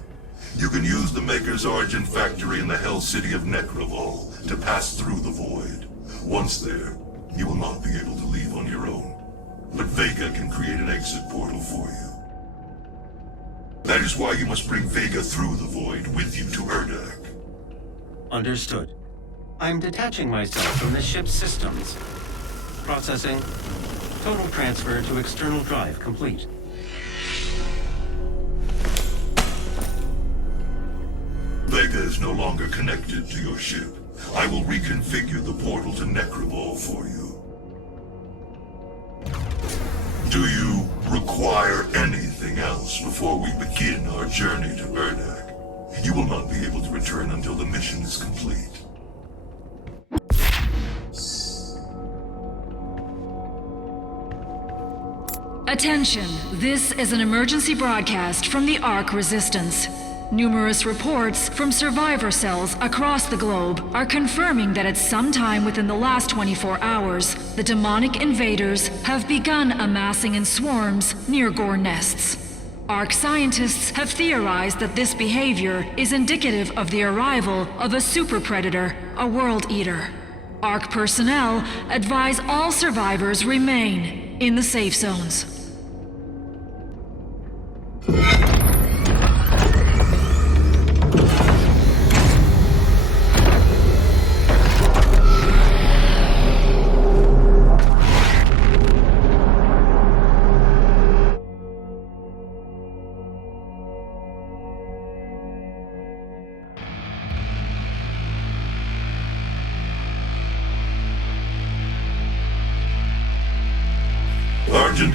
You can use the Maker's origin factory in the Hell City of Nekravol to pass through the Void. Once there, you will not be able to leave on your own. But Vega can create an exit portal for you. That is why you must bring Vega through the Void with you to Urdak. Understood. I'm detaching myself from the ship's systems. Processing. Total transfer to external drive complete. Vega is no longer connected to your ship. I will reconfigure the portal to Nekravol for you. Do you require anything else before we begin our journey to Urdak? You will not be able to return until the mission is complete. Attention, this is an emergency broadcast from the Ark Resistance. Numerous reports from survivor cells across the globe are confirming that at some time within the last 24 hours, the demonic invaders have begun amassing in swarms near gore nests. Ark scientists have theorized that this behavior is indicative of the arrival of a super predator, a world eater. Ark personnel advise all survivors remain in the safe zones.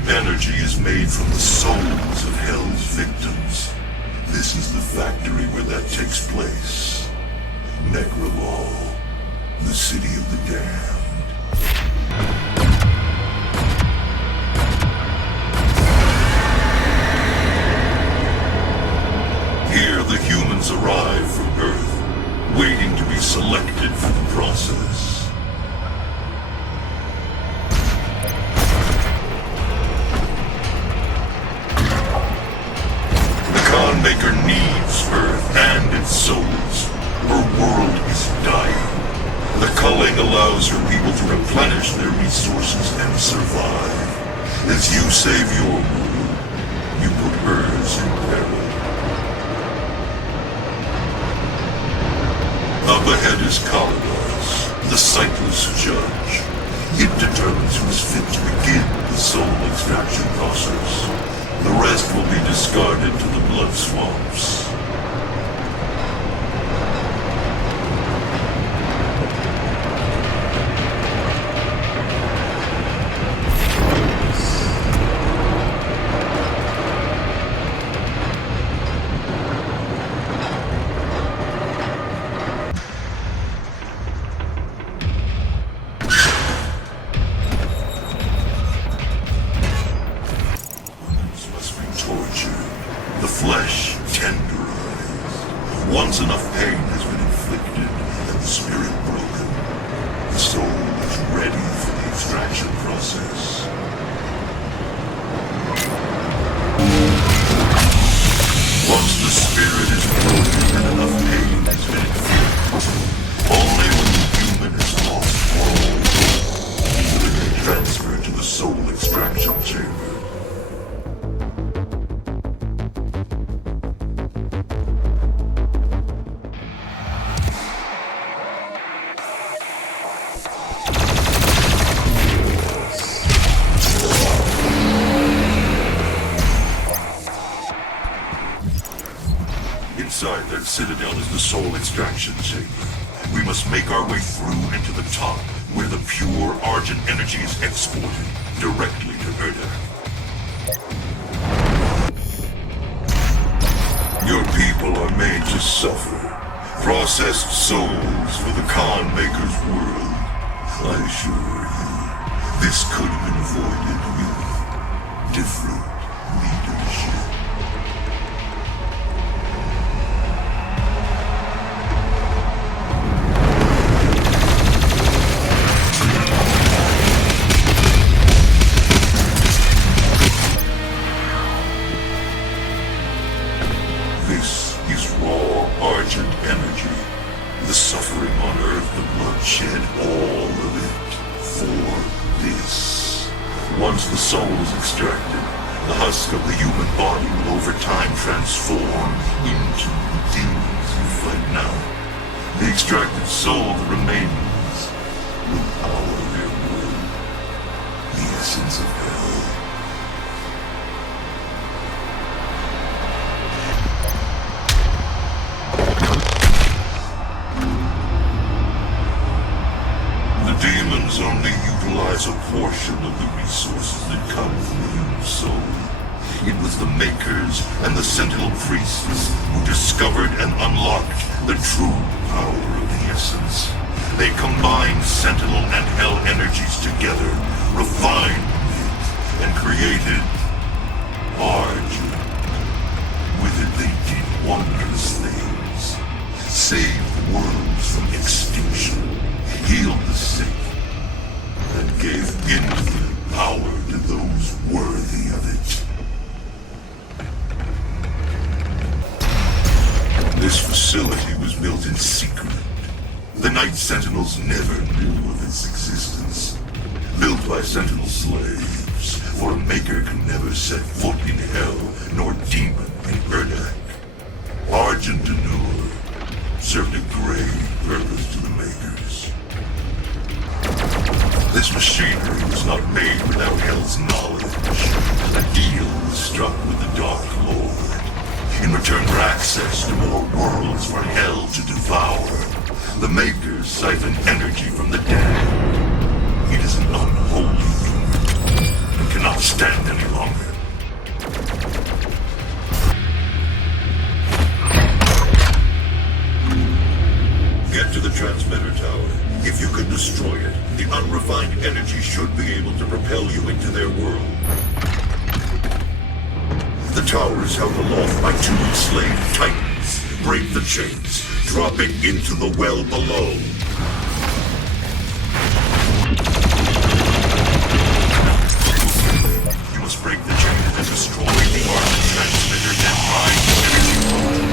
Energy is made from the souls of Hell's victims. This is the factory where that takes place. Nekravol, the city of the damned. Here the humans arrive from Earth, waiting to be selected for the process. Maykr needs Earth and its souls. Her world is dying. The culling allows her people to replenish their resources and survive. As you save your world, you put hers in peril. Up ahead is Kaladas, the sightless judge. It determines who is fit to begin the soul extraction process. The rest will be discarded to the blood swamps. Once enough pain has been inflicted and the spirit broken, the soul is ready for the extraction process. Once the spirit is broken and enough pain has been inflicted, only when the human is lost all will it be transferred to the soul extraction chamber. Inside that citadel is the soul extraction chamber. We must make our way through and to the top, where the pure Argent energy is exported directly to Urdak. Your people are made to suffer. Processed souls for the Khan Maker's world. I assure you, this could have been avoided with different leadership. This is raw Argent energy. The suffering on Earth, the bloodshed, all of it. For this. Once the soul is extracted, the husk of the human body will over time transform into the demons you fight now. The extracted soul that remains will power their world. The essence of hell. Demons only utilize a portion of the resources that come from the human soul. It was the Makers and the Sentinel priests who discovered and unlocked the true power of the essence. They combined Sentinel and Hell energies together, refined it, and created Argent. With it they did wondrous things. Saved worlds from extinction. Healed the sick, and gave infinite power to those worthy of it. This facility was built in secret. The Night Sentinels never knew of its existence. Built by Sentinel slaves, for a Maykr can never set foot in Hell, nor demon in Urdak. Argent Annur served a grave purpose to the Maykrs. This machinery was not made without Hell's knowledge. A deal was struck with the Dark Lord, in return for access to more worlds for Hell to devour. The Maykrs siphon energy from the damned. It is an unholy union, and cannot stand any Get to the transmitter tower. If you can destroy it, the unrefined energy should be able to propel you into their world. The tower is held aloft by 2 enslaved titans. Break the chains, dropping into the well below. You must break the chains and destroy the armor transmitters and find the energy vault.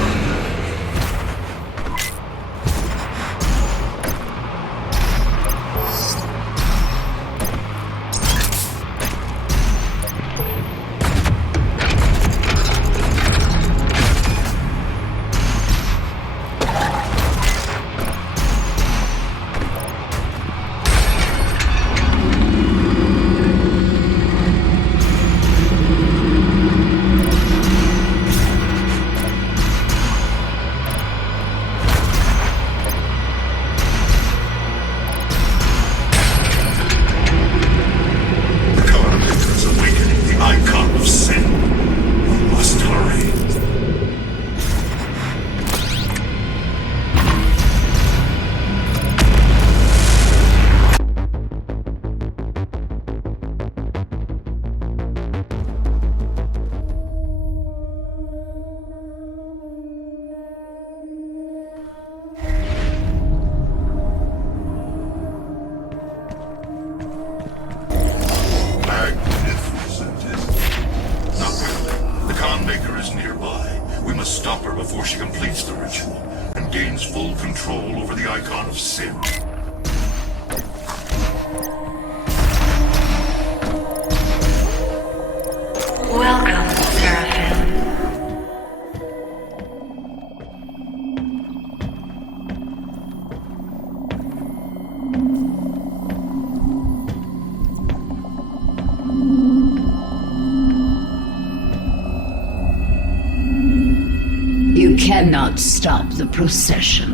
You cannot stop the procession.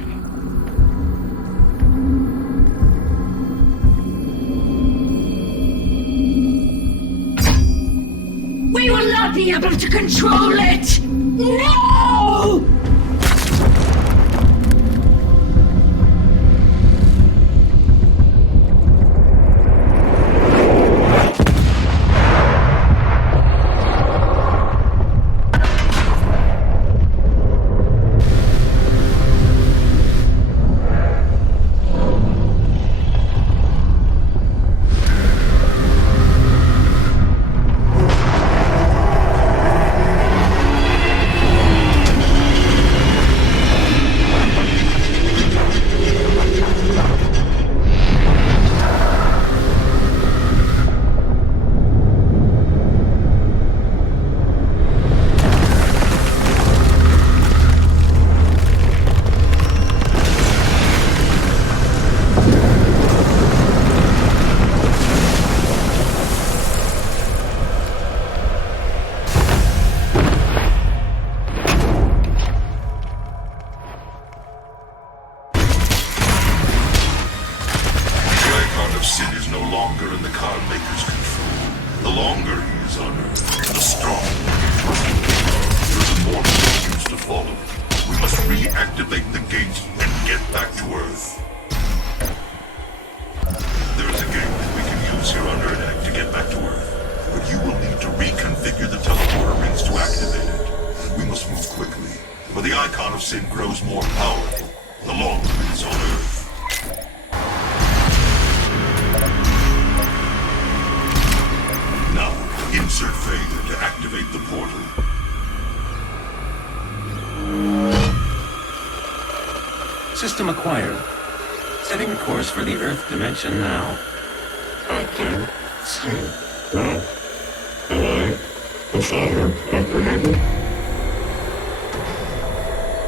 We will not be able to control it! No! System acquired. Setting course for the Earth dimension now. I can see that. Is that apprehended?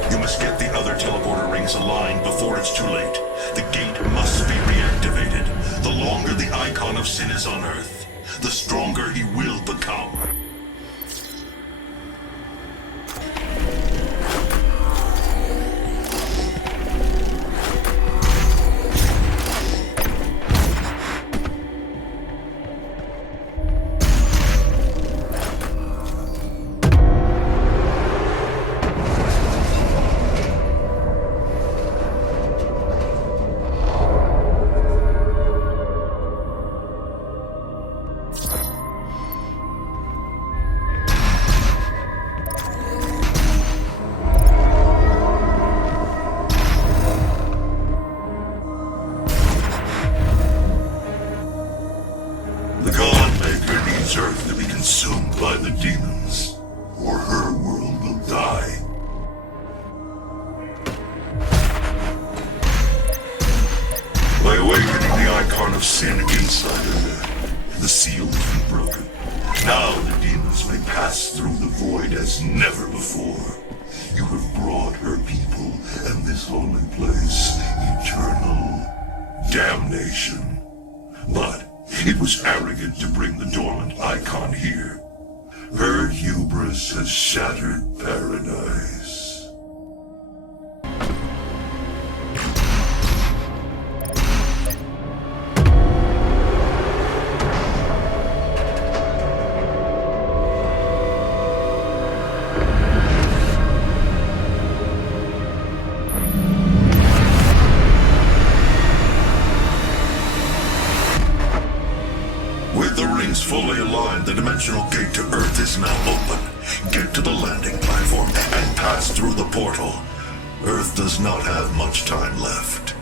You must get the other teleporter rings aligned before it's too late. The gate must be reactivated. The longer the icon of sin is on Earth, the stronger he will become. part of sin inside of her. The seal will be broken. Now the demons may pass through the void as never before. You have brought her people and this holy place eternal damnation. But it was arrogant to bring the dormant icon here. Her hubris has shattered paradise. Fully aligned, the dimensional gate to Earth is now open. Get to the landing platform and pass through the portal. Earth does not have much time left.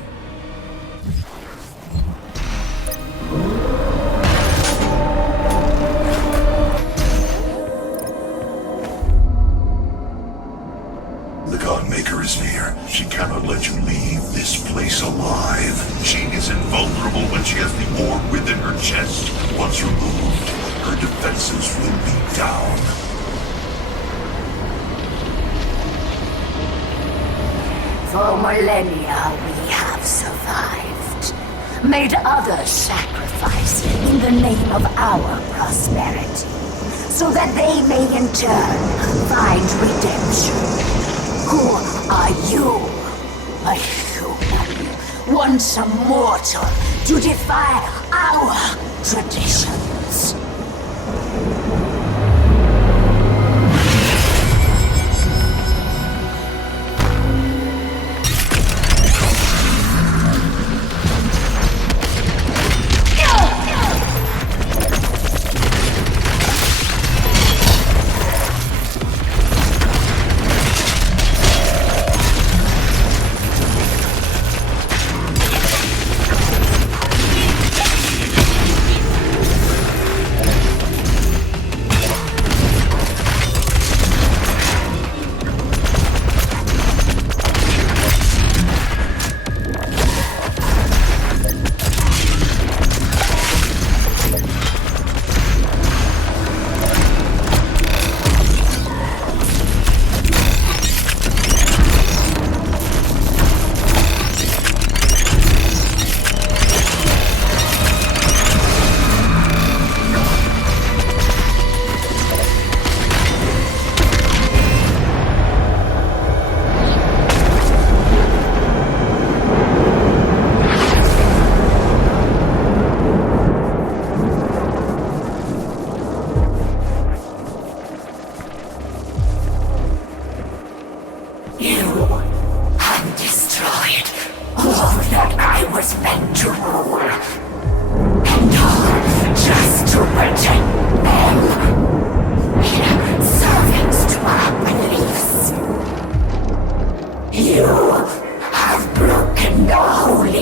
The God Maker is near. She cannot let you leave this place alive. She is invulnerable when she has the orb within her chest. Once removed, her defenses will be down. For millennia we have survived. Made others sacrifice in the name of our prosperity. So that they may in turn find redemption. Who are you? A human, once a mortal, to defy our traditions.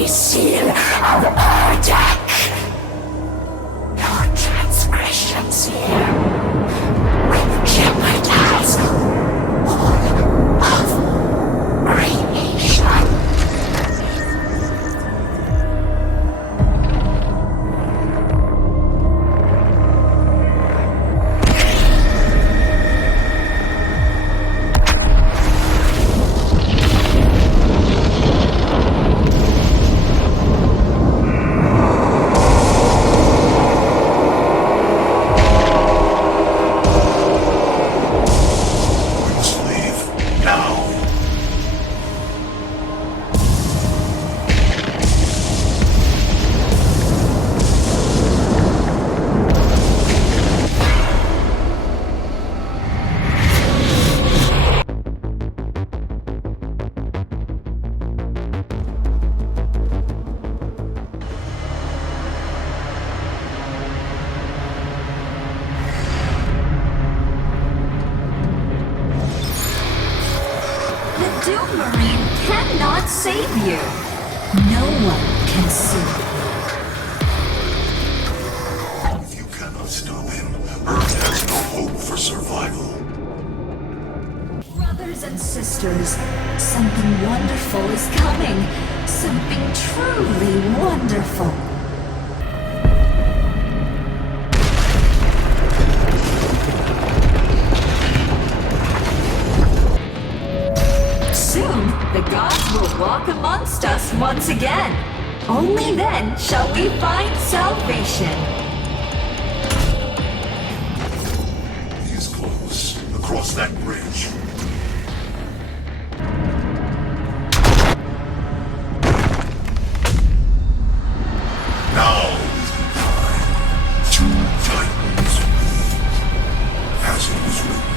seal of Urdak. Your transgressions here will jeopardize all of creation. Save you. No one can save you. If you cannot stop him, Earth has no hope for survival. Brothers and sisters, something wonderful is coming. Something truly wonderful. once again. Only then shall we find salvation. He is close. Across that bridge. Now is the time. Two titans. As it was written.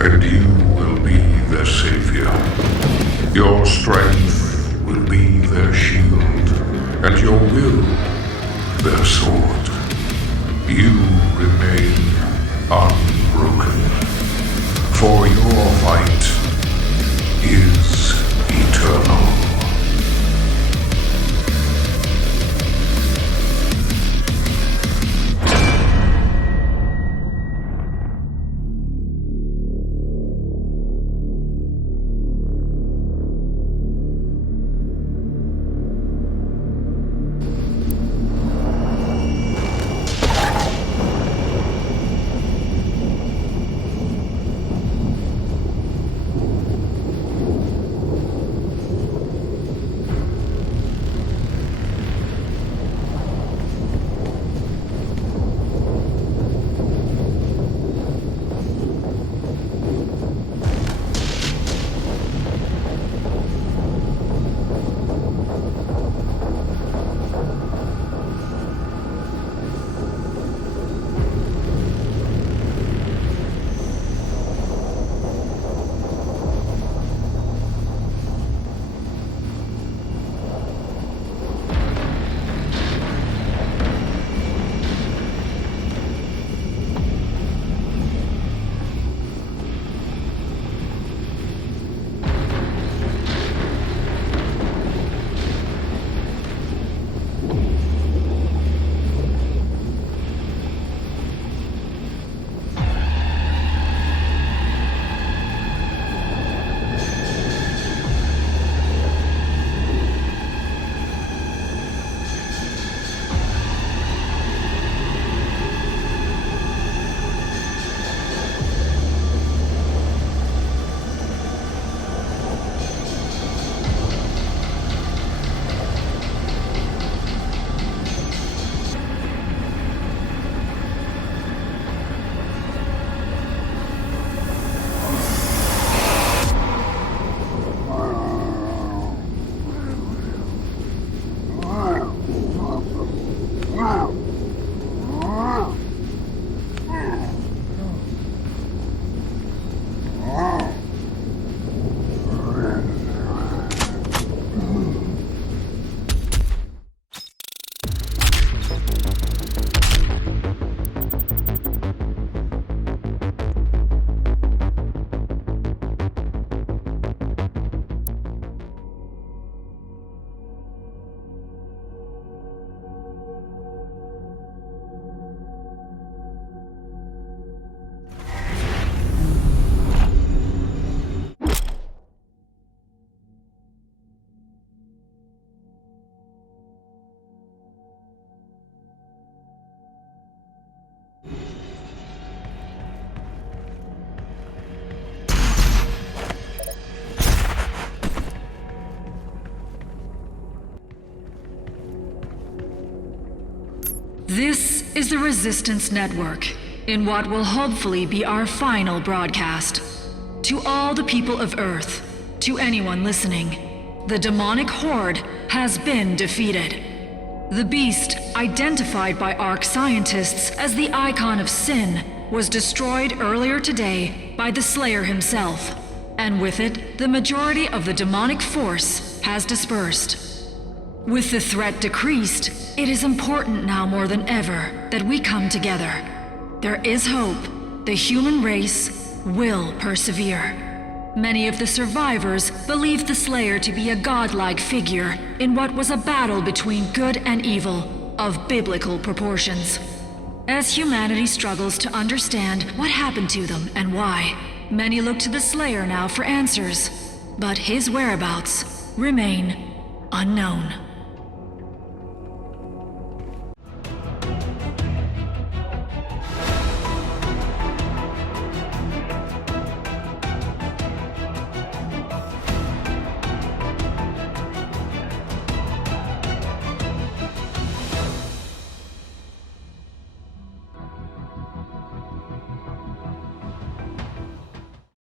and you will be their savior. Your strength will be their shield, and your will their sword. You remain unbroken, for your fight is eternal. This is the Resistance Network, in what will hopefully be our final broadcast. To all the people of Earth, to anyone listening, the demonic horde has been defeated. The beast, identified by ARC scientists as the icon of sin, was destroyed earlier today by the Slayer himself, and with it, the majority of the demonic force has dispersed. With the threat decreased, it is important now more than ever that we come together. There is hope. The human race will persevere. Many of the survivors believe the Slayer to be a godlike figure in what was a battle between good and evil of biblical proportions. As humanity struggles to understand what happened to them and why, many look to the Slayer now for answers, but his whereabouts remain unknown.